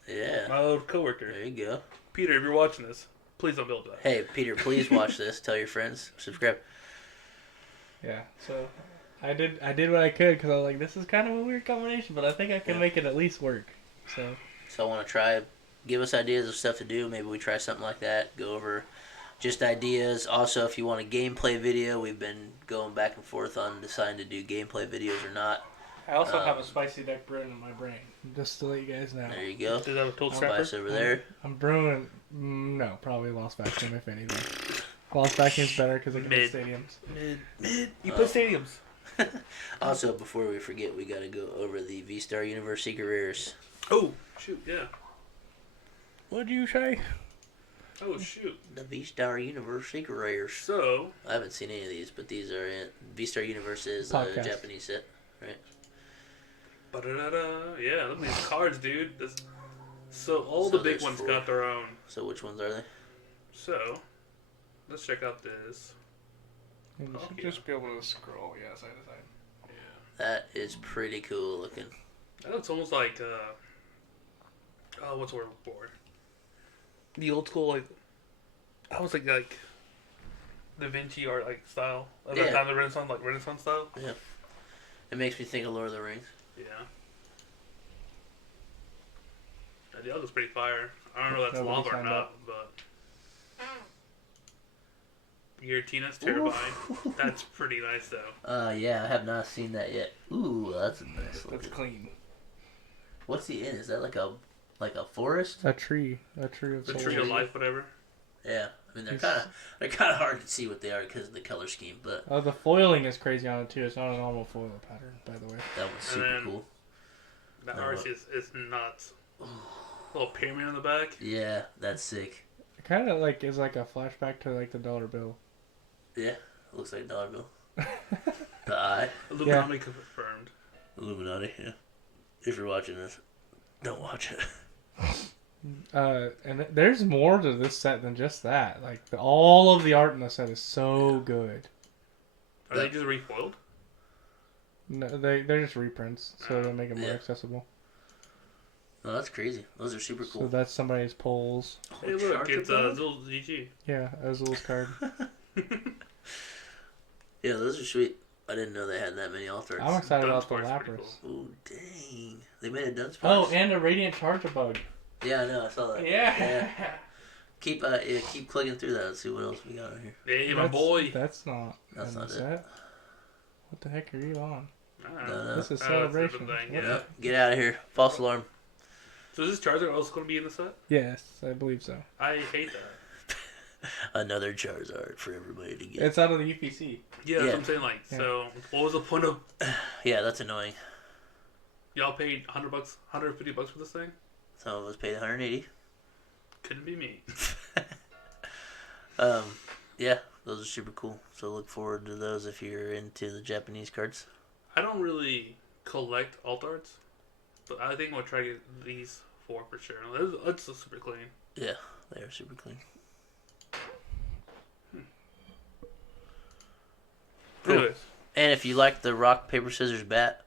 Yeah. my old coworker. There you go. Peter, if you're watching this, please don't build that. Hey, Peter, please watch this. Tell your friends. Subscribe. Yeah, so I did what I could because I was like, this is kind of a weird combination, but I think I can make it at least work. So I want to try. Give us ideas of stuff to do. Maybe we try something like that. Go over just ideas. Also, if you want a gameplay video, we've been going back and forth on deciding to do gameplay videos or not. I also have a spicy deck brewing in my brain, just to let you guys know. There you go. Does that have a tool Spice scrapper? over there. I'm brewing. No, probably Lost Vacuum if anything. Lost Vacuum's better because it can hit stadiums. Mid. You put stadiums. Also, before we forget, we got to go over the V-Star Universe Secret Rares. Oh, shoot, yeah. What'd you say? Oh, shoot. The V-Star Universe Secret Rares. So, I haven't seen any of these, but these are in V-Star Universe is a Podcast. Japanese set, right? ba-da-da-da. Yeah, look at these cards, dude. So all So the big there's ones 4. got their own. So which ones are they? So, let's check out this. You Oh, should yeah. just be able to scroll, side to side. Yeah. That is pretty cool looking. That looks almost like, what's the word for? The old school, like, I was like Da Vinci art, like, style. At that Yeah. time, the Renaissance style. Yeah. It makes me think of Lord of the Rings. Yeah. The other's pretty fire. I don't know if that's Nobody lava or signed not, up. but... Giratina's Terrifying. That's pretty nice, though. Yeah, I have not seen that yet. Ooh, that's a nice That's looking. clean. What's he in? Is that like a forest? A tree of The souls. Tree of Life, whatever. Yeah. I mean, they're kind of hard to see what they are because of the color scheme, but Oh, the foiling is crazy on it too. It's not a normal foil pattern, by the way. that one's super then- cool. That No, art what? is nuts. Little pyramid on the back. Yeah, that's sick. It kind of like is like a flashback to like the dollar bill. Yeah, looks like a dollar bill. The eye. Illuminati confirmed. Illuminati, yeah. If you're watching this, don't watch it. And there's more to this set than just that. Like all of the art in the set is so good. Are they just refoiled? No, they're just reprints, so they make it more Yeah. accessible. Oh, that's crazy. Those are super So cool. that's somebody's polls. Hey, look, Charger it's Bell? Zul GG. Yeah, Azul's card. Yeah, those are sweet. I didn't know they had that many altars. I'm excited about the Dunsparce's pretty Lapras. Oh, dang. They made a Dunsparce. Oh, and a Radiant Charger Bug. Yeah, I know. I saw that. Yeah. Keep keep clicking through that. Let's see what else we got here. Hey, my boy. That's not. That's not it. Set. What the heck are you on? No. This is Oh, celebration. thing, What yeah. the- Get out of here. False alarm. So is this Charizard also going to be in the set? Yes, I believe so. I hate that. Another Charizard for everybody to get. It's out of the UPC. Yeah, that's what I'm saying. Like, Yeah. so what was the point of Yeah, that's annoying. y'all paid $100, $150 for this thing? Some of us paid 180. Couldn't be me. Yeah, those are super cool. So look forward to those if you're into the Japanese cards. I don't really collect alt arts, but I think I'll try to get these 4 for sure. It's super clean. Yeah, they are super clean. Cool. Anyways, And if you like the rock, paper, scissors bat,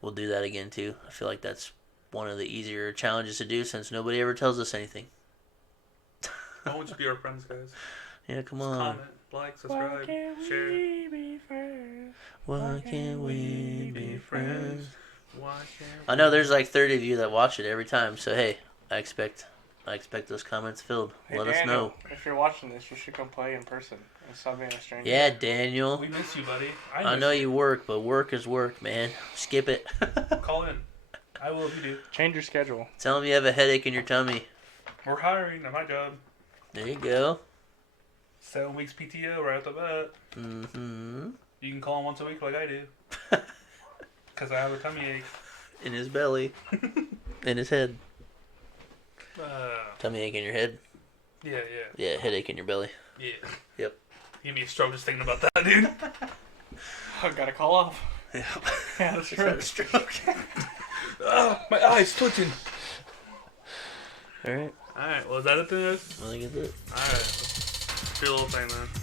we'll do that again too. I feel like that's one of the easier challenges to do since nobody ever tells us anything. why won't you be our friends, guys? Yeah, come Just on. comment, like, subscribe, share. be friends? Why can't we be friends? Why can't I know there's like 30 of you that watch it every time, so hey, I expect those comments filled. Hey, Let us Daniel, know. if you're watching this, you should come play in person and stop being a stranger. Yeah, Daniel. we miss you, buddy. I know you work, but work is work, man. Skip it. Call in. I will if you do. Change your schedule. Tell them you have a headache in your tummy. We're hiring at my job. There you go. 7 weeks PTO right off the bat. Mm-hmm. You can call in once a week like I do. Because I have a tummy ache. In his belly. In his head. Uh, Tummy ache in your head. yeah. Yeah, headache in your belly. Yeah. Yep. Give me a stroke just thinking about that, dude. I gotta call off. Yeah. Yeah, that's true. Stroke. My eye's twitching. Alright. Alright, well, is that it then? I think it's it. Alright. Do a little thing then.